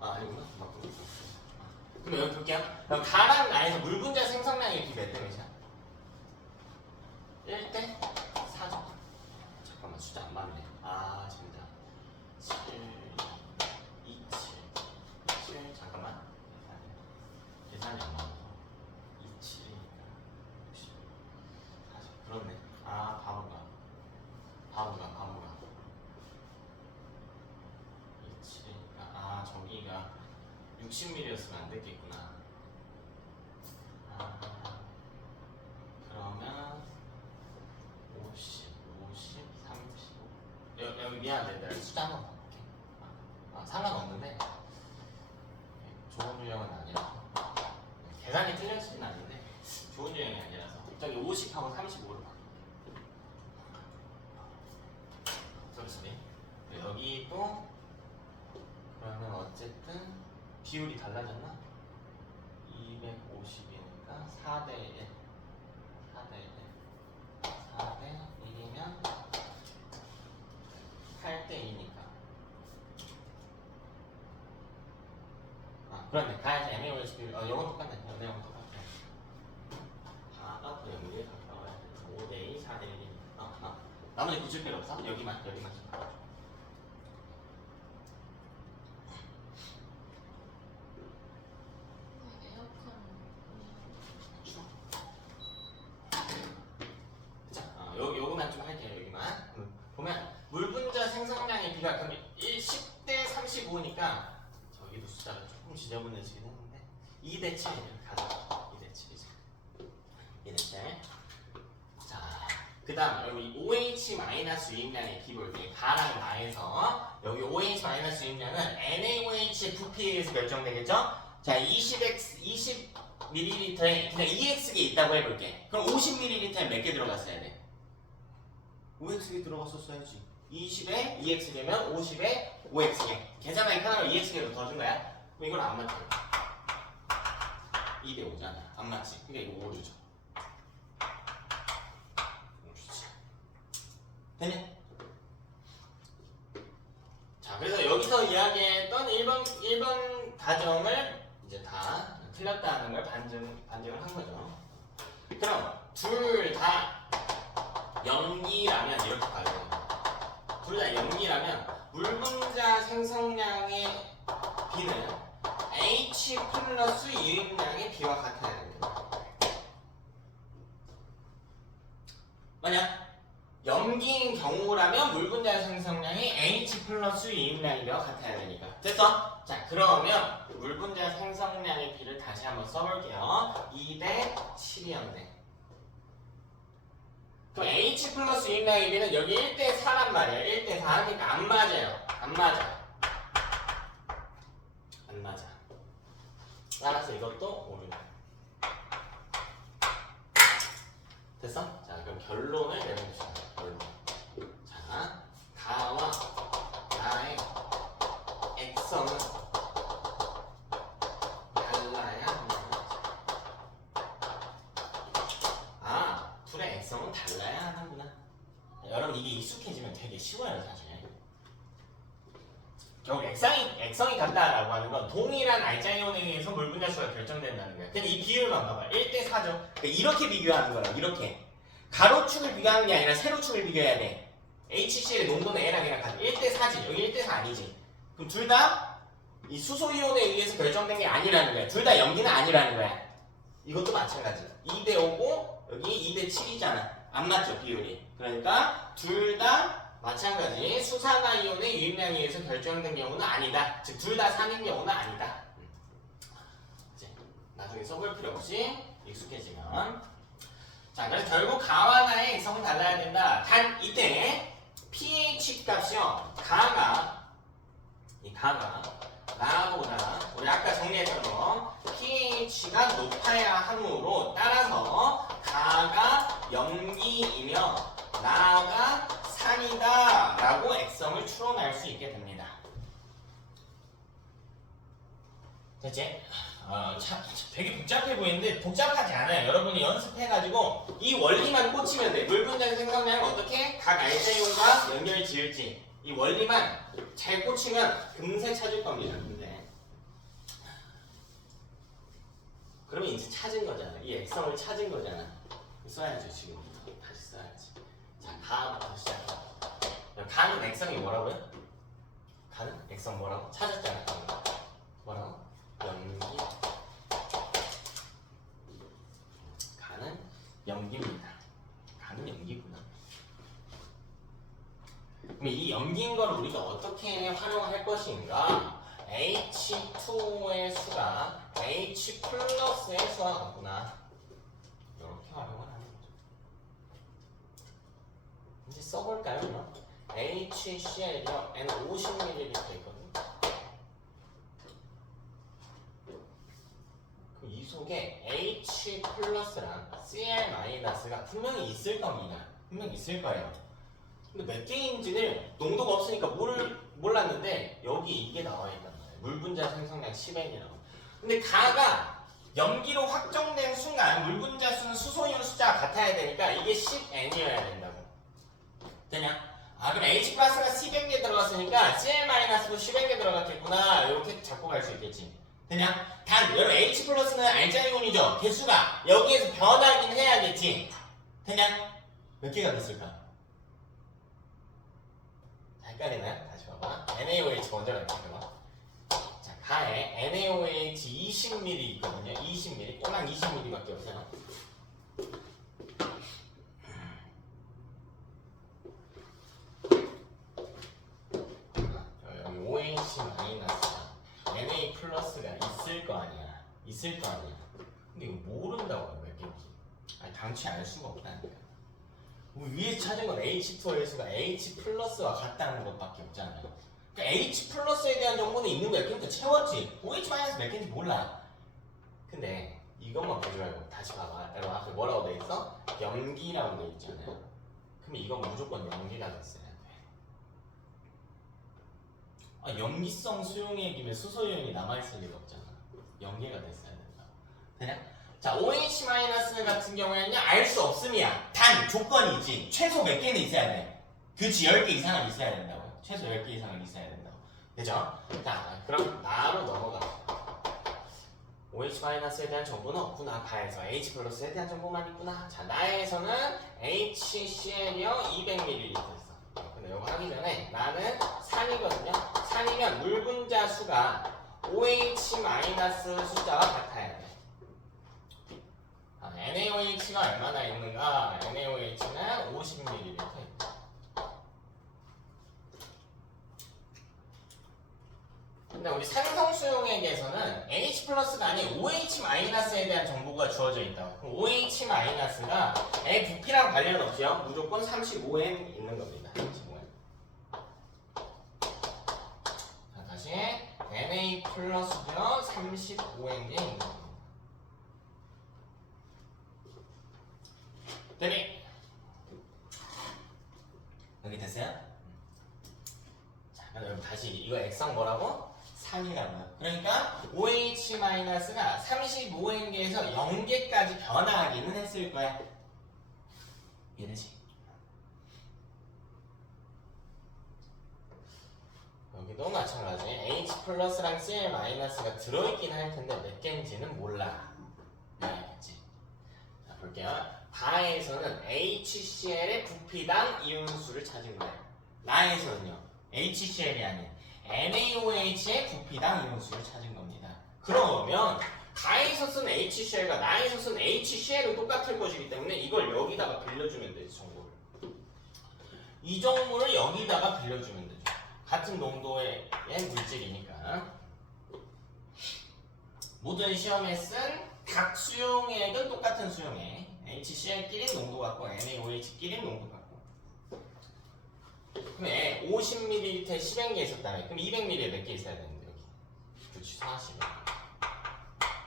아니구나. 맞구나. 그럼 여기 볼게요. 그럼 가랑 나에서 물 분자 생성량이 이렇게 몇 대 몇이야? 1대 4죠. 잠깐만, 숫자 안 맞네. 진짜. 7, 2, 7, 7. 잠깐만. 계산이 안 맞아서. 2, 7이니까 60. 40. 그렇네. 바보가. 2, 7이니까. 저기가 60ml였으면 안 됐겠구나. 그러면 50, 35. 여기 미안한데 내가 숫자 한번 바꿀게. 상관없는데 좋은 유형은 아니라서 계산이 틀렸으면 아닌데 좋은 유형이 아니라서 저기 50하고 35로 바꿀게. 소리. 여기 또 그러면 어쨌든 비율이 달라졌나? 250이니까 4대 1. 4대 1이면 8대 2니까 그런데 가에서 NaOH 비율 요건 똑같네. 내용은 똑같아. 가가 더 연기에 가까워야 돼. 5대2, 4대1이니까. 나머지 굳을 필요 없어? 여기만 좀. 요거만 좀 할게요. 여기만. 보면 물 분자 생성량의 비가 그럼 10대 35니까 저기도 숫자가 조금 지저분해지긴 했는데 2대 7이면 가자. 2대 7이죠. 2대 7. 자, 그 다음 여기 OH 마이너스 유입량의 비 볼 때 가랑 나에서 여기 OH 마이너스 유입량은 NaOH 부피에서 결정되겠죠? 자, 20ml에 그냥 EX가 있다고 해볼게. 그럼 50ml에 몇 개 들어갔어야 돼? 5x개 들어갔었어야지. 20에 2x개면 50에 5x개. 계산하기 편하고 2x개로 더 준 거야? 그럼 이건 안 맞지. 2대 5잖아. 안 맞지. 그러니까 이거 5 주죠. 5 주지. 되네? 자, 그래서 여기서 이야기했던 1번 가정을 이제 다 틀렸다는 걸 반증을 한 거죠. 그럼 둘 다 염기라면 이렇게 가요. 둘 다 염기라면 물 분자 생성량의 비는 H 플러스 유입량의 비와 같아야 됩니다. 만약 염기인 경우라면 물 분자 생성량이 H 플러스 유입량의 비와 같아야 되니까. 됐어? 자, 그러면 물 분자 생성량의 비를 다시 한번 써볼게요. 2대 7이었네. 그럼 H 플러스 유입량의 비는 여기 1대 4란 말이에요. 1대 4 하니까 안 맞아요. 안 맞아. 따라서 이것도 오류다. 됐어? 자, 그럼 결론을 내려봅시다. 결론. 자, 가와 나의 액성은 달라야 한다. 아, 둘의 액성은 달라야 하는구나. 여러분 이게 익숙해지면 되게 쉬워요, 사실. 결국 액성이 같다라고 하는 건 동일한 알짜이온에 의해서 물 분자수가 결정된다는 거야. 근데 이 비율만 봐봐. 1대 4죠. 그러니까 이렇게 비교하는 거야. 이렇게. 가로축을 비교하는 게 아니라 세로축을 비교해야 돼. HCl의 농도는 A랑 A랑 같아. 1대 4지. 여기 1대 4 아니지. 그럼 둘 다 이 수소이온에 의해서 결정된 게 아니라는 거야. 둘 다 염기는 아니라는 거야. 이것도 마찬가지. 2대 5고 여기 2대 7이잖아. 안 맞죠, 비율이. 그러니까 둘 다 마찬가지 수산화이온의 유입량에 의해서 결정된 경우는 아니다. 즉 둘 다 산인 경우는 아니다. 이제 나중에 써볼 필요 없이 익숙해지면. 자, 그래서 결국 가와 나의 액성은 달라야 된다. 단 이때 pH 값이요. 이 가가 나보다 우리 아까 정리했던 거 pH가 높아야 하므로 따라서 가가 염기이며 나가 산이다 라고 액성을 추론할 수 있게 됩니다. 됐지? 되게 복잡해 보이는데 복잡하지 않아요. 여러분이 연습해가지고 이 원리만 꽂히면 돼. 물 분자 생성량을 어떻게 각 알짜이온과 연결 지을지 이 원리만 잘 꽂히면 금세 찾을 겁니다. 근데 그러면 이제 찾은 거잖아. 이 액성을 찾은 거잖아. 써야죠. 지금부터 다시 써야지. 자, 가부터 시작해. 가는 액성이 뭐라고요? 가는 액성 뭐라고? 찾았잖아. 뭐라고? 염기. 가는 염기입니다. 가는 염기구나. 그럼 이 염기인 걸 우리가 어떻게 활용할 것인가? H2O의 수가 H 플러스의 수와 같구나. 이렇게 활용을 하는 거죠. 이제 써볼까요? 그럼? HCl이요. N 50ml 있거든. 이 속에 H 플러스랑 Cl 마이너스가 분명히 있을 겁니다. 분명히 있을 거예요. 근데 몇 개인지를 농도가 없으니까 몰랐는데 여기 이게 나와 있단 말이에요. 물 분자 생성량 10N이라고. 근데 가가 염기로 확정된 순간 물 분자 수는 수소이온 숫자가 같아야 되니까 이게 10N이어야 된다고. 되냐? 아, 그럼 H 플러스가 10N 개 들어갔으니까 Cl 마이너스도 10N 개 들어갔겠구나. 이렇게 잡고 갈 수 있겠지. 그냥 단 여러분 H 플러스는 알짜이온이죠. 개수가 여기에서 변하긴 해야겠지. 그냥 몇 개가 됐을까? 헷갈리나요? 다시 봐봐. NaOH 먼저 갈게요. 자, 가에 NaOH 20ml 있거든요. 20ml, 꼬랑 20ml밖에 없어요. 여기 OH 마이너스 Na 플러스가 있을 거 아니야. 있을 거 아니야. 근데 이거 모른다고요, 몇 개인지. 아니, 당최 알 수가 없다는 거야. 위에 찾은 건 H2의 수가 H 플러스와 같다는 것밖에 없잖아요. 그러니까 H 플러스에 대한 정보는 있는 거야. 그러니까 채웠지. OH 마이너스 몇 개인지 몰라. 근데 이것만 보지 말고 다시 봐봐. 여러분 앞에 뭐라고 돼 있어? 염기라고 돼 있잖아요. 그럼 이건 무조건 염기가 됐어야 돼. 아, 염기성 수용액이면 수소이온이 남아있을 리가 없잖아. 염기가 됐어야 된다. 그냥? 자, OH- 같은 경우에는 알 수 없음이야. 단 조건이 있지. 최소 몇 개는 있어야 돼. 그치, 10개 이상은 있어야 된다고. 최소 10개 이상은 있어야 된다고. 그죠? 자, 그럼 나로 넘어가. OH- 에 대한 정보는 없구나. 가에서 H 플러스에 대한 정보만 있구나. 자, 나에서는 HCl이요 200ml 있어. 근데 이거 하기 전에 나는 산이거든요. 산이면 물 분자 수가 OH- 숫자와 같아야 돼. NaOH가 얼마나 있는가? NaOH는 50ml 있다. 근데 우리 산성 수용액에서는 H 플러스가 아닌 OH-에 대한 정보가 주어져 있다. 그럼 OH-가 애 부피랑 관련 없이요. 무조건 35N 있는 겁니다. 35N. 자, 다시 Na 플러스요 35N이 있는 겁니다. 됐니? 여기 됐어요? 자, 그럼 여러분 다시 이거 액상 뭐라고? 3이라고요. 그러니까 OH-가 35N개에서 0개까지 변화하기는 했을 거야. 이해되지? 여기도 마찬가지. H 플러스랑 Cl 마이너스가 들어있긴 할 텐데 몇 개인지는 몰라. 알겠지? 자, 볼게요. 다에서는 HCl의 부피당 이온수를 찾은 거예요. 나에서는요. HCl이 아닌 NaOH의 부피당 이온수를 찾은 겁니다. 그러면 다에서 쓴 HCl과 나에서 쓴 HCl은 똑같을 것이기 때문에 이걸 여기다가 빌려주면 되지, 정보를. 이 정보를 여기다가 빌려주면 되죠. 같은 농도의 물질이니까. 모든 시험에 쓴 각 수용액은 똑같은 수용액. HCl끼리 농도 같고 NaOH끼리 농도 같고. 그럼 50ml에 10N개 있었다며. 그럼 200ml에 몇 개 있어야 되는데 여기. 그렇지, 40N.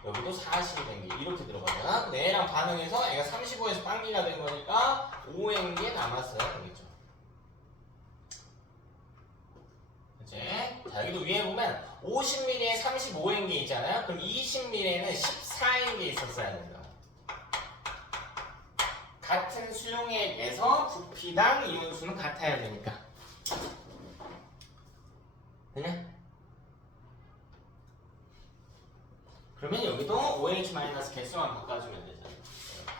여기도 40N 이렇게 들어가잖아. 근데 얘랑 반응해서 애가 35에서 빵기가 된 거니까 5N개 남았어요. 알겠죠? 그치? 자, 여기도 위에 보면 50ml에 35N개 있잖아요. 그럼 20ml에는 14N개 있었어야 된다. 같은 수용액에서 부피당 이온수는 같아야 되니까. 되냐? 그러면 여기도 OH- 개수만 바꿔주면 되잖아.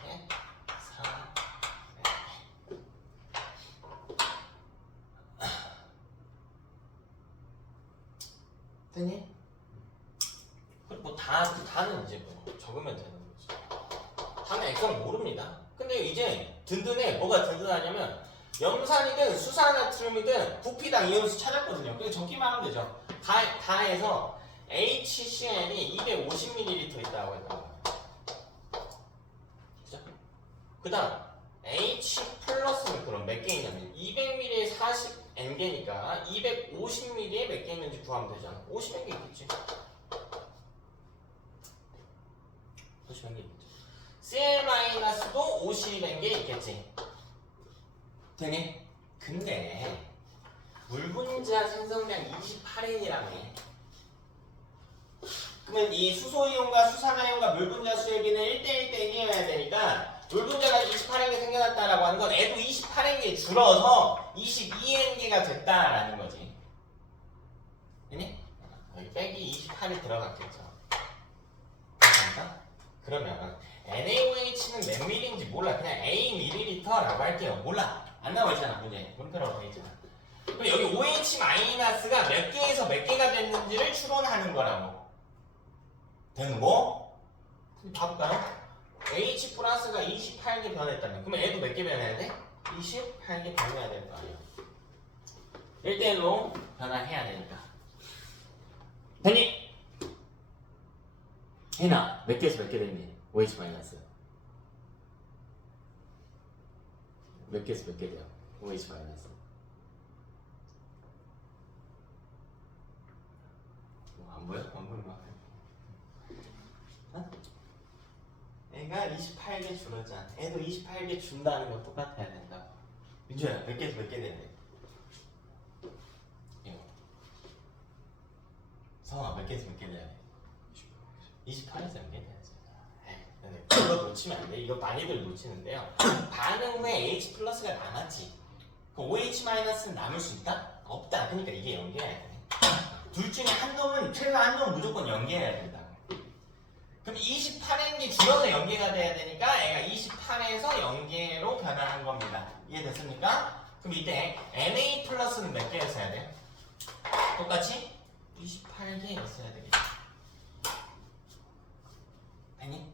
이렇게 4, 되니? 그리고 다는 이제 뭐 적으면 되는 거지. 다는 액상 모릅니다. 근데 이제 든든해. 뭐가 든든하냐면 염산이든 수산나트륨이든 부피당 이온수 찾았거든요. 그냥 적기만 하면 되죠. 다해서 HCl이 250ml 있다고 했던 거예요. 그죠? 그 다음 H 플러스는 그럼 몇 개 있냐면 200ml에 40N개니까 250ml에 몇 개 있는지 구하면 되잖아. 50N개 있겠지. 50N개 있겠지. Cl-도 50N개 있겠지. 되니? 근데 물분자 생성량 28N이라며. 그러면 이 수소이온과 수산화이온과 물분자 수액이는 1대1 대기여야 되니까 물분자가 28N개 생겨났다라고 하는 건 애도 28N개 줄어서 22N개가 됐다라는 거지. 되니? 여기 빼기 28이 들어갔겠죠. 됐습니까? 그러면 NaOH는 몇 밀리인지 몰라. 그냥 A ml라고 할게요. 몰라. 안 나와 있잖아. 문제. 물음표라고 돼 있잖아. 그럼 여기 OH-가 몇 개에서 몇 개가 됐는지를 추론하는 거라고. 되는 거? 봐볼까요? H 플러스가 28개 변했다면 그러면 얘도 몇 개 변해야 돼? 28개 변해야 될 거 아니야. 1대1로 변화해야 되니까. 됐니? 혜나 몇 개에서 몇 개 됐니? OH 마이너스 몇 개에서 몇 개 돼요? OH 마이너스 안 보여? 안 보이는 것 같아. 어? 애가 28개 줄었잖아. 애도 28개 준다는 거 똑같아야 된다고. 민주야 몇 개에서 몇 개 되네? 성아 몇 개에서 몇 개 돼야 돼? 28에서 몇 개 돼야지. 근데 그거 놓치면 안 돼. 이거 많이들 놓치는데요. 반응 후에 H 플러스가 남았지. 그 OH 마이너스는 남을 수 있다? 없다. 그러니까 이게 연계해야 돼. 둘 중에 한 놈은 최소 한 놈은 무조건 연계해야 된다. 그럼 28인게 줄어서 연계가 돼야 되니까 얘가 28에서 연계로 변화한 겁니다. 이해됐습니까? 그럼 이때 Na 플러스는 몇 개였어야 돼? 똑같이 28개였어야 되겠지. 됐니?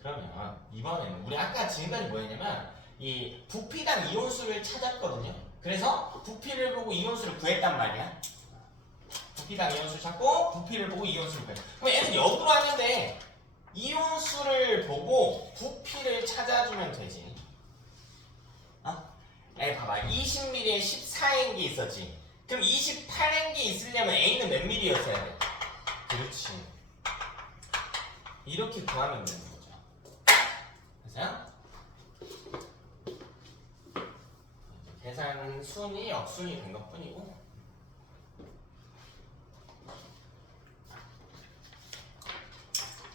그러면 이번에는 우리 아까 지금까지 뭐였냐면 이 부피당 이온수를 찾았거든요. 그래서 부피를 보고 이온수를 구했단 말이야. 부피당 이온수를 찾고 부피를 보고 이온수를 구해. 그럼 얘는 역으로 하는데 이온수를 보고 부피를 찾아주면 되지. 봐봐. 20ml에 14N기 있었지. 그럼 28N기 있으려면 A는 몇 ml였어야 돼? 그렇지. 이렇게 구하면 되는 거죠. 그래서 계산 순이 역순이 된 것 뿐이고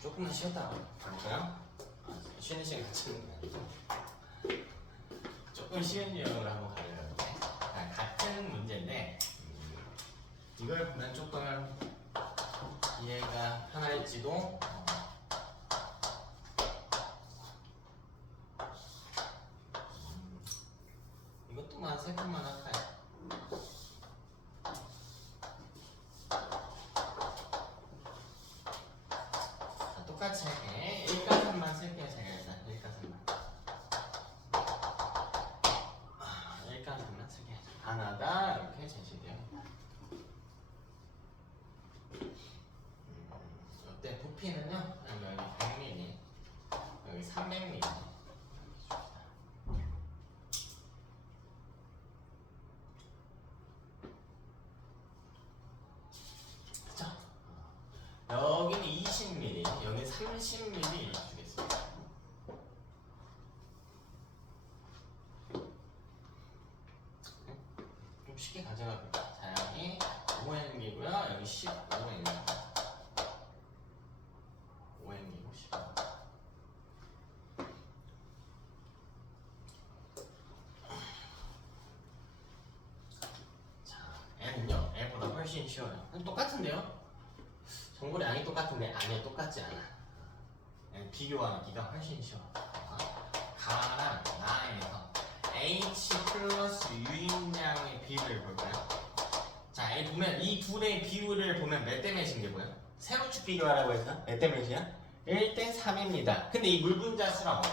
조금만 쉬었다 가볼까요? 쉬는 시간 갖추는 게 아니고 조금 쉬운 유형으로 한번 가려는데 같은 문제인데 이걸 보면 조금 이해가 편할지도 이것도만 세 번만 할까요? 똑같이 할게. 1가선만 쓸게요. 제가 일단 1가선만 1가선만 쓸게요. 하나가 이렇게 제시돼요. 이때 부피는요 여기 100ml 여기 300ml 여기는 20ml, 여기 30ml 이렇게 주겠습니다. 좀 쉽게 가져가 볼까? 자, 여기 5N기고요. 여기 15N. 5N기고 15. 자, N은요, L보다 훨씬 쉬워요. 똑같은데요? 정보의 양이 똑같은데 아니요 똑같지 않아. 비교하기가 훨씬 쉬워. 가랑 나에서 H 플러스 유인량의 비율을 볼까요? 자, 여기 보면 이 둘의 비율을 보면 몇 대 몇인 게 보여? 세로축 비교하라고 해서 몇 대 몇이야? 1대 3입니다. 근데 이 물분자 수랑 어때?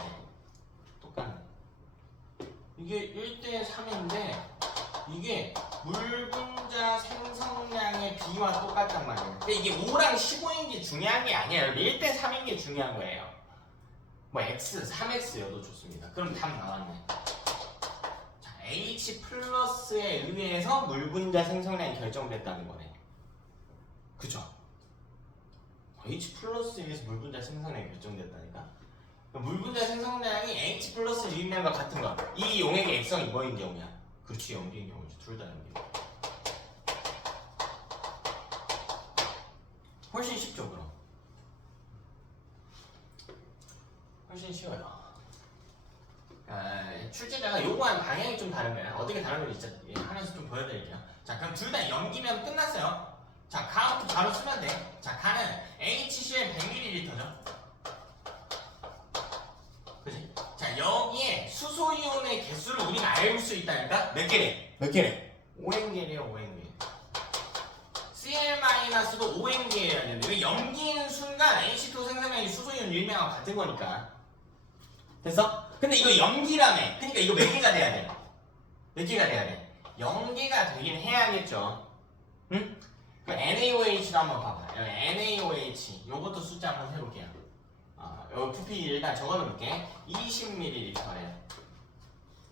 똑같네. 이게 1대 3인데 이게 물분자 생성량의 비와 똑같단 말이에요. 근데 이게 5랑 15인 게 중요한 게 아니에요. 1대 3인 게 중요한 거예요. 뭐 X, 3X여도 좋습니다. 그럼 답 나왔네. 자, H 플러스에 의해서 물분자 생성량이 결정됐다는 거네. 그죠? H 플러스에 의해서 물분자 생성량이 결정됐다니까? 물분자 생성량이 H 플러스 유인량과 같은 거. 이 용액의 액성이 뭐인 경우야? 그렇지, 염기인 경우지. 둘 다 염기. 훨씬 쉽죠, 그럼? 훨씬 쉬워요. 출제자가 요구한 방향이 좀 다른 거야. 어떻게 다른 건지 진짜 하면서 좀 보여드릴게요. 자, 그럼 둘 다 염기면 끝났어요. 자, 가부터 바로 쓰면 돼. 자, 가는 HCl 100ml죠. 수소이온의 개수를 우리가 알 수 있다니까? 몇 개래? 몇 개래? 5N개래요, 5N개. Cl-도 5N개여야 되는데 왜 염기인 순간 H2O 생성량이 수소이온 유입량하고 같은 거니까. 됐어? 근데 이거 염기라며. 그러니까 이거 몇 개가 돼야 돼? 몇 개가 돼야 돼? 0개가 되긴 해야겠죠. 응? 그 NaOH로 한번 봐봐. 여기 NaOH 요것도 숫자 한번 해볼게요. 여기 부피 일단 적어놓을게. 20ml래.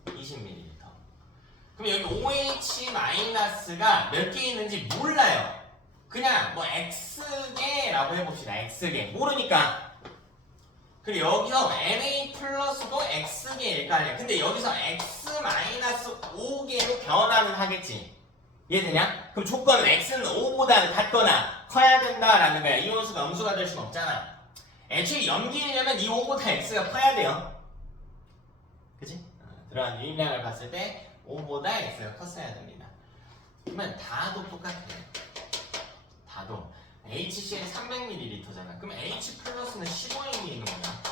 20ml. 그럼 여기 OH-가 몇 개 있는지 몰라요. 그냥 뭐 X개라고 해봅시다. X개. 모르니까. 그리고 여기서 Na+도 X개일 거 아니야. 근데 여기서 X-5개로 변화는 하겠지. 이해되냐? 그럼 조건은 X는 5보다 같거나 커야 된다라는 거야. 이온수가 음수가 될 수는 없잖아. 애초에 염기이려면 이 5보다 X가 커야 돼요. 그치? 들어간 유입량을 봤을 때 5보다 X가 컸어야 됩니다. 그러면 다도 똑같아요. 다도 HCl 300ml잖아. 그럼 H+는 15N이 있는 거야.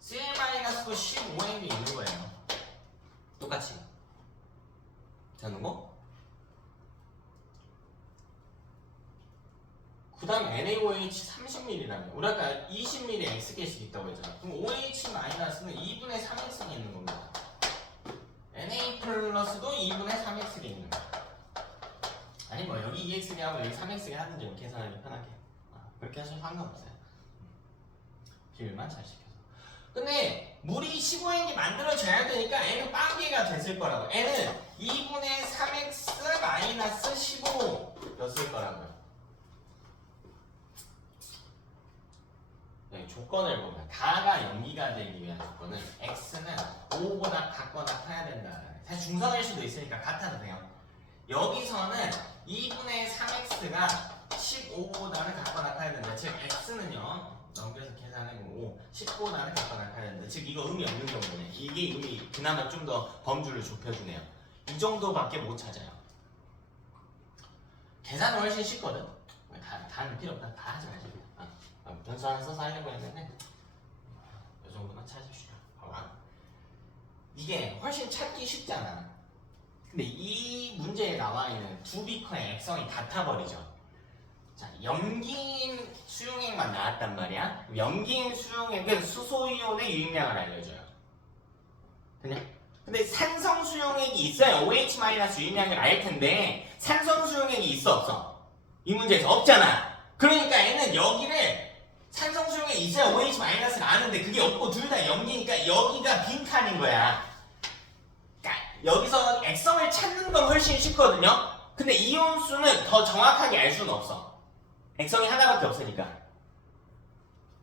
Cl-도 15N이 있는 거예요. 똑같이. 되는 거? 그 다음 NaOH 30ml라며. 우리 아까 20ml X개씩 있다고 했잖아. 그럼 OH-는 2분의 3X가 있는 겁니다. Na+도 2분의 3X가 있는 거야. 아니 뭐 여기 2X개 하고 여기 3X개 하든지 뭐 계산하기 편하게. 그렇게 하셔도 상관없어요. 비율만 잘 시켜서. 근데 물이 15N이 만들어져야 되니까 N은 빵개가 됐을 거라고. N은 2분의 3X 15였을 거라고요. 조건을 보면 다가 염기가 되기 위한 조건은 X는 5보다 같거나 커야 된다. 사실 중성일 수도 있으니까 같아도 돼요. 여기서는 2분의 3X가 15보다는 같거나 커야 된다. 즉 X는요 넘겨서 계산해보고 10보다는 같거나 커야 된다. 즉 이거 의미 없는 경우네. 이게 의미 그나마 좀 더 범주를 좁혀주네요. 이 정도밖에 못 찾아요. 계산은 훨씬 쉽거든. 다 하는 필요 없다. 다 하지 마시고. 변수 하나 써서 하려고 했는데 이 정도만 찾으시죠. 봐봐. 이게 훨씬 찾기 쉽잖아. 근데 이 문제에 나와 있는 두 비커의 액성이 같아버리죠. 자, 염기인 수용액만 나왔단 말이야. 염기인 수용액은 수소이온의 유입량을 알려줘요. 됐냐? 근데 산성 수용액이 있어야 OH- 유입량을 알 텐데 산성 수용액이 있어 없어? 이 문제에서 없잖아. 그러니까 얘는 여기를 산성 수용액이 있어야 OH-를 아는데 그게 없고 둘 다 염기니까 여기가 빈칸인 거야. 그러니까 여기서 액성을 찾는 건 훨씬 쉽거든요. 근데 이온수는 더 정확하게 알 수는 없어. 액성이 하나밖에 없으니까.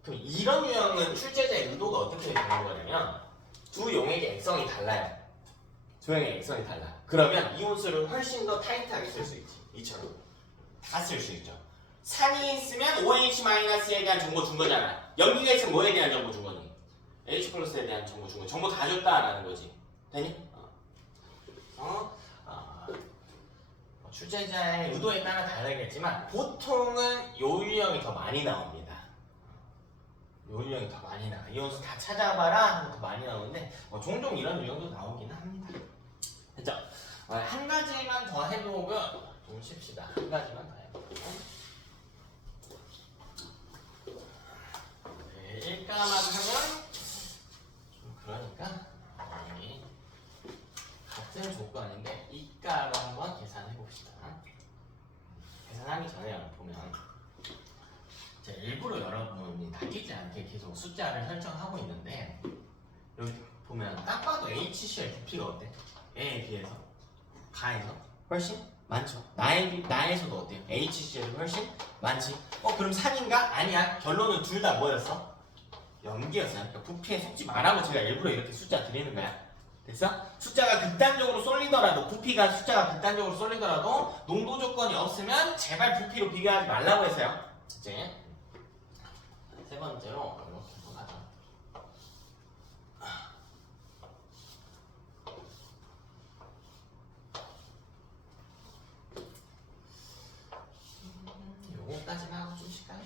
그럼 이런 유형은 출제자의 의도가 어떻게 되는 거냐면 두 용액의 액성이 달라요. 두 용액의 액성이 달라. 그러면 이온수를 훨씬 더 타이트하게 쓸 수 있지. 이처럼 다 쓸 수 있죠. 산이 있으면 OH-에 대한 정보 준 거잖아. 염기가 있으면 뭐에 대한 정보 준 거니? H+에 대한 정보 준 거. 정보 다 줬다라는 거지. 되니? 출제자의 의도에 따라 다르겠지만 보통은 요 유형이 더 많이 나옵니다. 요 유형이 더 많이 나와. 이온수 다 찾아봐라 하면 더 많이 나오는데 종종 이런 유형도 나오기는 합니다. 됐죠? 한 가지만 더 해보고 좀 쉽시다. 한 가지만 더 해보고. 일가만 하면 좀 그러니까 같은 조건인데 이가로 한번 계산해 봅시다. 계산하기 전에 보면 제가 일부러 여러분이 다치지 않게 계속 숫자를 설정하고 있는데 여기 보면 딱 봐도 HCl 부피가 어때? A에 비해서 가에서 훨씬 많죠. 나에서도 어때요? HCl이 훨씬 많지. 그럼 산인가? 아니야. 결론은 둘 다 뭐였어? 염기였어요. 그러니까 부피에 속지 말라고 제가 일부러 이렇게 숫자 드리는 거야. 됐어? 숫자가 극단적으로 쏠리더라도 부피가 숫자가 극단적으로 쏠리더라도 농도 조건이 없으면 제발 부피로 비교하지 말라고 해서요. 이제 세 번째로 이렇게 한번 하죠. 요거까지만 하고 좀 쉴까요?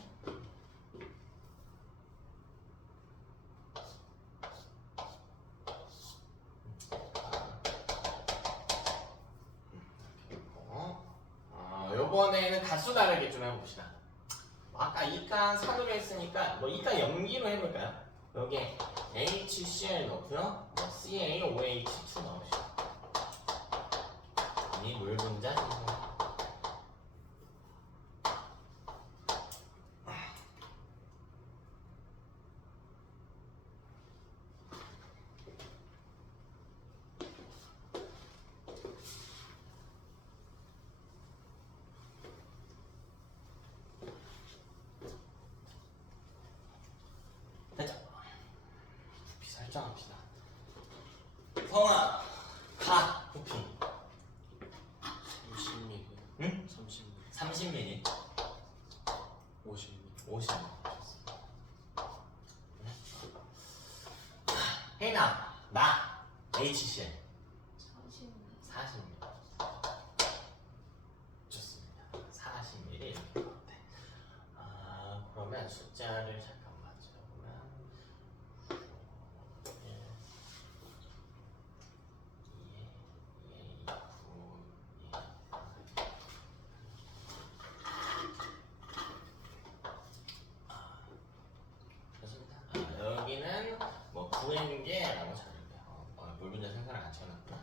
요번에는 다수 다르게 좀 해봅시다. 아까 이가 산으로 했으니까 뭐 이가 염기로 해볼까요? 여기에 HCl 넣고요. 뭐 CaOH2 넣읍시다. 이 물 분자 생성. 됐죠? 부피 설정합시다. 성아, 가 부피. 30mm. 응? 30mm. 30mm. 50mm. 50mm. 혜인아, 나 HCl 40mm. 좋습니다. 40mm 이렇게 넣었대. 그러면 숫자를 잠깐만 적으면 1, 2, 9, 좋습니다. 여기는 뭐 구행계라고 적을게요. 물분자 생산을 안 채워놨구나.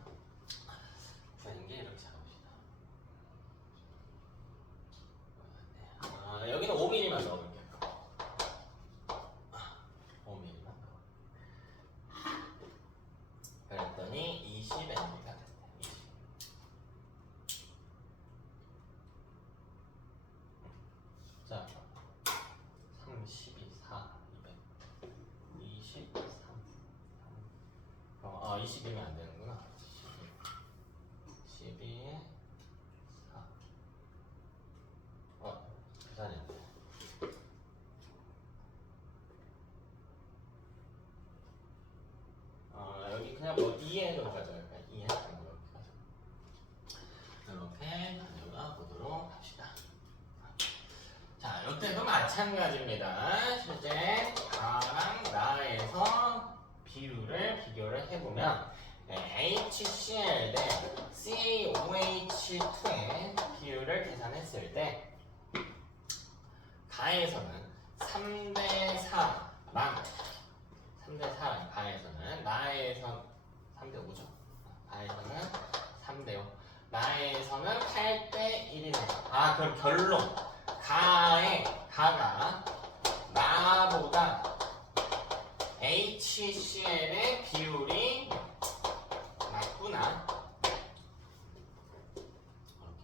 구행계 이렇게 적읍시다. 여기는 5mm만 넣어볼게요. 5mm만 넣어. 그랬더니 20mm가 됐대. 20. 자, 32, 4, 200, 23, 20이면 안 되는구나. 12에 4. 계산이 안 돼. 여기 그냥 뭐 2에 좀 가져갈까요? 2에 이렇게 가져가 보도록 합시다. 자, 이때도 마찬가지입니다. 실제 나랑 나에서 비율을 비교를 해보면 HCl 대 CaOH2의 비율을 계산했을 때 가에서는 3대 4랑 3대 4랑 가에서는 나에서 3대 5죠. 가에서는 3대 5 나에서는 8대 1이네. 그럼 결론 가가 나보다 HCl의 비율이 낮구나.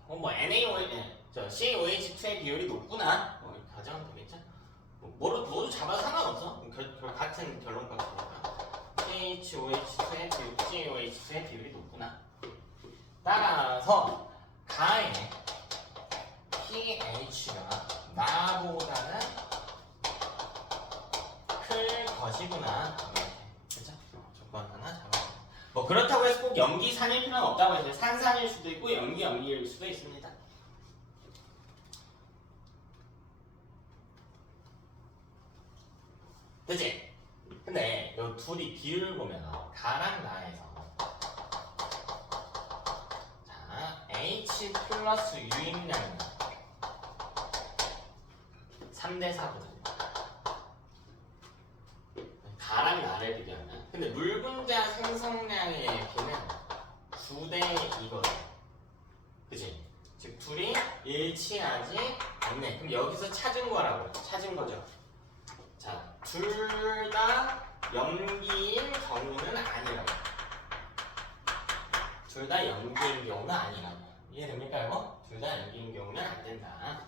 뭐 CaOH2의 비율이 높구나. 이렇게 가져가면 되겠죠? 뭐도 잡아도 상관없어. 같은 결론값이니까. CaOH2의 비율이 높구나. 따라서 가의 pH가 나보다는 클 것이구나. 그렇죠? 조건 하나 잡아서. 뭐 그렇다고 해서 꼭 염기산일 필요는 없다고 해서 산산일 수도 있고 염기일 수도 있습니다. 그치? 근데 이 둘이 비율을 보면 가랑 나에서 자 H 플러스 유입량은 3대 4거든요. 가랑 나를 비교하면 근데 물 분자 생성량의 비는 9대 2거든. 그치? 즉 둘이 일치하지 않네. 그럼 여기서 찾은 거죠. 자, 둘 다 염기인 경우는 아니라고. 둘 다 염기인 경우는 아니라고. 이해됩니까 이거? 둘 다 염기인 경우는 안 된다.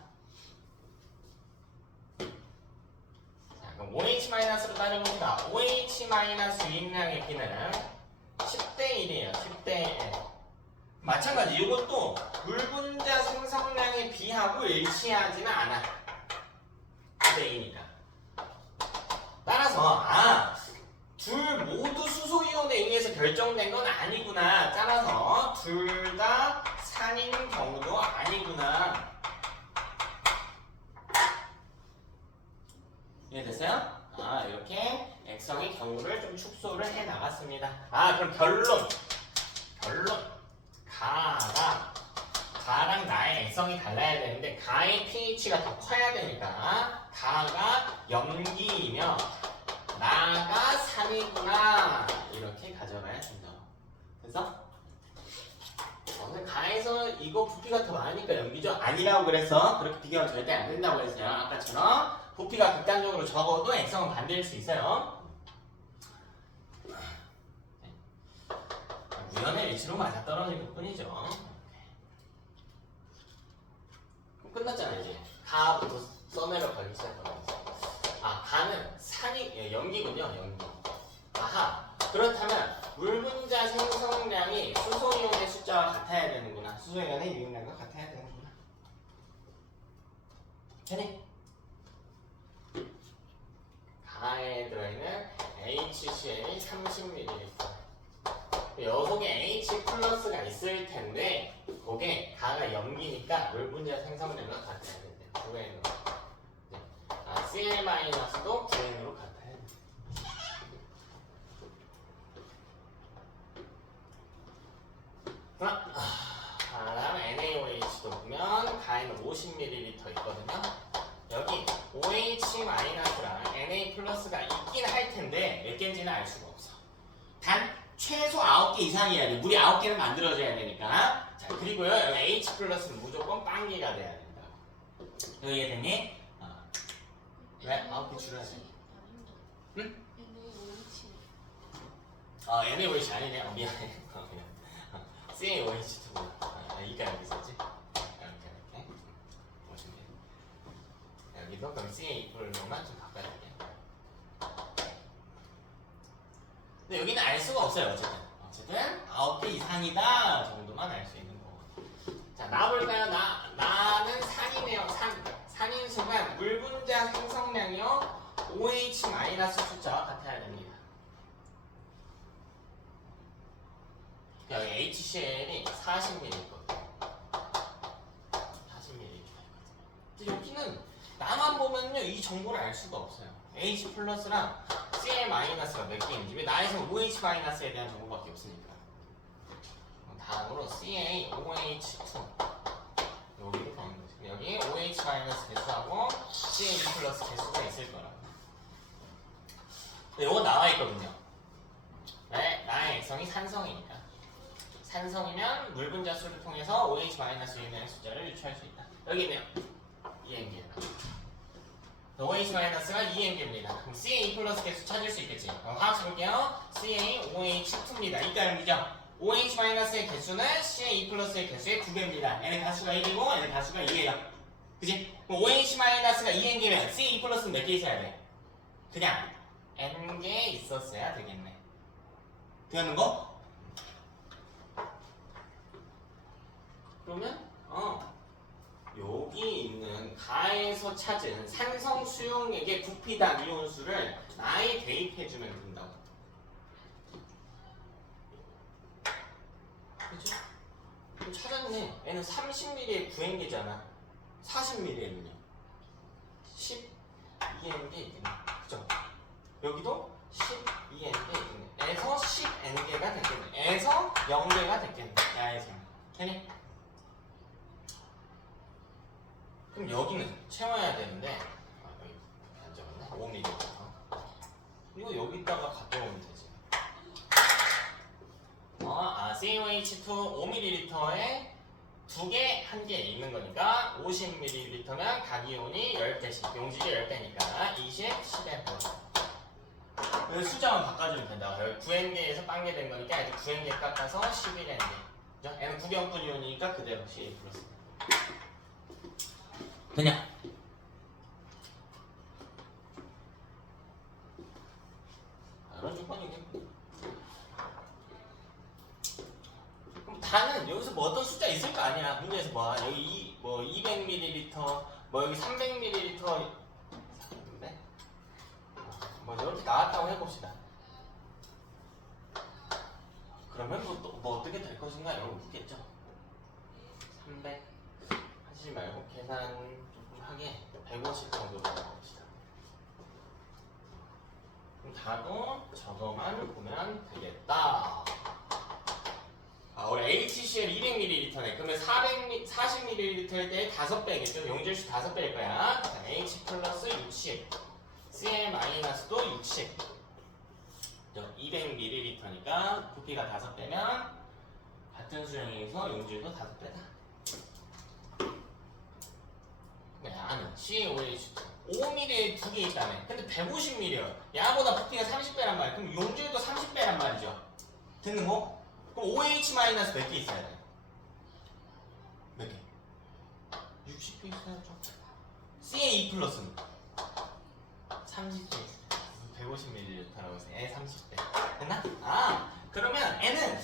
자, 그럼 OH-로 따져봅니다. OH- 유입량의 비는 10대 1이에요. 10대 1. 마찬가지 이것도 물 분자 생성량의 비하고 일치하지는 않아. 9대 2니까. 따라서 둘 모두 수소이온에 의해서 결정된 건 아니구나. 따라서 둘 다 산인 경우도 아니구나. 이해됐어요? 이렇게 액성의 경우를 좀 축소를 해 나갔습니다. 그럼 결론 가가 가랑 나의 액성이 달라야 되는데 가의 pH가 더 커야 되니까 가가 염기이며 나가 산이구나 이렇게 가져가야 된다. 그래서 오늘 가에서 이거 부피가 더 많으니까 염기죠? 아니라고 그래서 그렇게 비교하면 절대 안 된다고 했어요. 아까처럼 부피가 극단적으로 적어도 액성은 반대일 수 있어요. 우연의 위치로 맞아떨어질 뿐이죠. 그럼 끝났잖아요. 이제 가부터 써내려 가기 시작하면서 가는 산이 염기군요. 염기. 아하. 그렇다면 물 분자 생성량이 수소이온의 숫자와 같아야 되는구나. 수소이온의 유입량과 같아야 되는구나. 되네. 가에 들어있는 HCl이 30ml. 여속에 H 플러스가 있을 텐데 그게 가가 염기니까 물 분자 생성량과 같아야 된대. 9N으로. Cl 마이너스도 9N으로 같아야 돼. 다음 NaOH도 보면 가에는 50ml 있거든요. 여기 OH-랑 Na 플러스가 있긴 할 텐데 몇 개인지는 알 수가 없어. 단 최소 9개 이상이어야 돼. 물이 9개는 만들어져야 되니까. 자, 그리고요 여기 H 플러스는 무조건 빵개가 돼야 된다. 여기 이해됐니? 왜? 9개 줄여야 돼. 응? NaOH 아니네. 미안해. CaOH2. 이가 여기 있었지? 이렇게. 보시면 돼요. 여기도 그럼 CA+로만 좀 바꿔줄게. 근데 여기는 알 수가 없어요. 어쨌든 9개 이상이다 정도만 알 수 있는 거고. 자, 나볼까요? 나는 산이네요. 산인 순간 물 분자 생성량이요 OH 마이너스 숫자와 같아야 됩니다. 여기 HCl이 40ml 있거든요. 40ml 있거든요. 여기는 나만 보면요 이 정보를 알 수가 없어요. H 플러스랑 Cl 마이너스가 몇 개인지. 왜 나에서 OH 마이너스에 대한 정보밖에 없으니까. 다음으로 CaOH2 여기를 보는 거지. 여기 OH 마이너스 개수하고 CH 플러스 개수가 있을 거라고. 이거 나와 있거든요. 왜? 나의 액성이 산성이니까. 산성이면 물 분자수를 통해서 OH 마이너스 유입량의 숫자를 유추할 수 있다. 여기 있네요. 2N개. OH 마이너스가 2N개입니다. 그럼 CA 플러스 개수 찾을 수 있겠지. 그럼 화학식 볼게요. CaOH2입니다. 이가용이죠. OH 마이너스의 개수는 CA 플러스의 개수의 2배입니다. 얘는 가수가 1이고 얘는 가수가 2예요. 그치? 그럼 OH 마이너스가 2N개면 CA 플러스는 몇 개 있어야 돼? 그냥 N개 있었어야 되겠네. 되는 거? 그러면 여기 있는 가에서 찾은 산성 수용액의 부피당 이온수를 나에 대입해주면 된다고. 그쵸? 그럼 찾았네. 얘는 30ml의 9N개잖아. 40ml에는요 12N개 있겠네. 그쵸? 여기도 12N개 있겠네. 에서 10N개가 됐겠네. 에서 0개가 됐겠네. 야에서. 되니? 그럼 여기는 채워야 되는데 여기 안 적었네. 5ml. 이거 여기다가 가져오면 되지. COH2 5ml에 2개, 1개 있는 거니까 50ml면 각이온이 10개씩, 용질이 10개니까 20, 10N. 여기 숫자만 바꿔주면 된다. 여기 9N개에서 빵개 된 거니까 이제 9N개 깎아서 11N개. 그죠? 얘는 구경분 이온이니까 그대로 CA 플러스. 되냐? 이런 조건이겠고. 그럼 다는 여기서 뭐 어떤 숫자 있을 거 아니야. 문제에서 여기 200ml, 여기 300ml 네? 이렇게 나왔다고 해봅시다. 그러면 뭐 어떻게 될 것인가 이런 거 묻겠죠. 300 하지 말고 계산 조금 하게 150 정도로 해봅시다. 그럼 답은 저거만 보면 되겠다. 우리 HCl 200ml네. 그러면 40ml일 때 5배겠죠? 용질수 5배일 거야. H 플러스 60. Cl 마이너스도 60. 200ml니까 부피가 5배면 같은 수용에서 용질도 5배다. 네, 아는 CaOH 5ml에 2개 있다네. 근데 150ml야. 야보다 부피가 30배란 말이야. 그럼 용질도 30배란 말이죠. 듣는 거? 그럼 OH 마이너스 몇 개 있어야 돼? 몇 개? 60개 있어야죠. CA2 플러스는 30개. 150ml라고 해서 애 30배. 됐나? 그러면 N은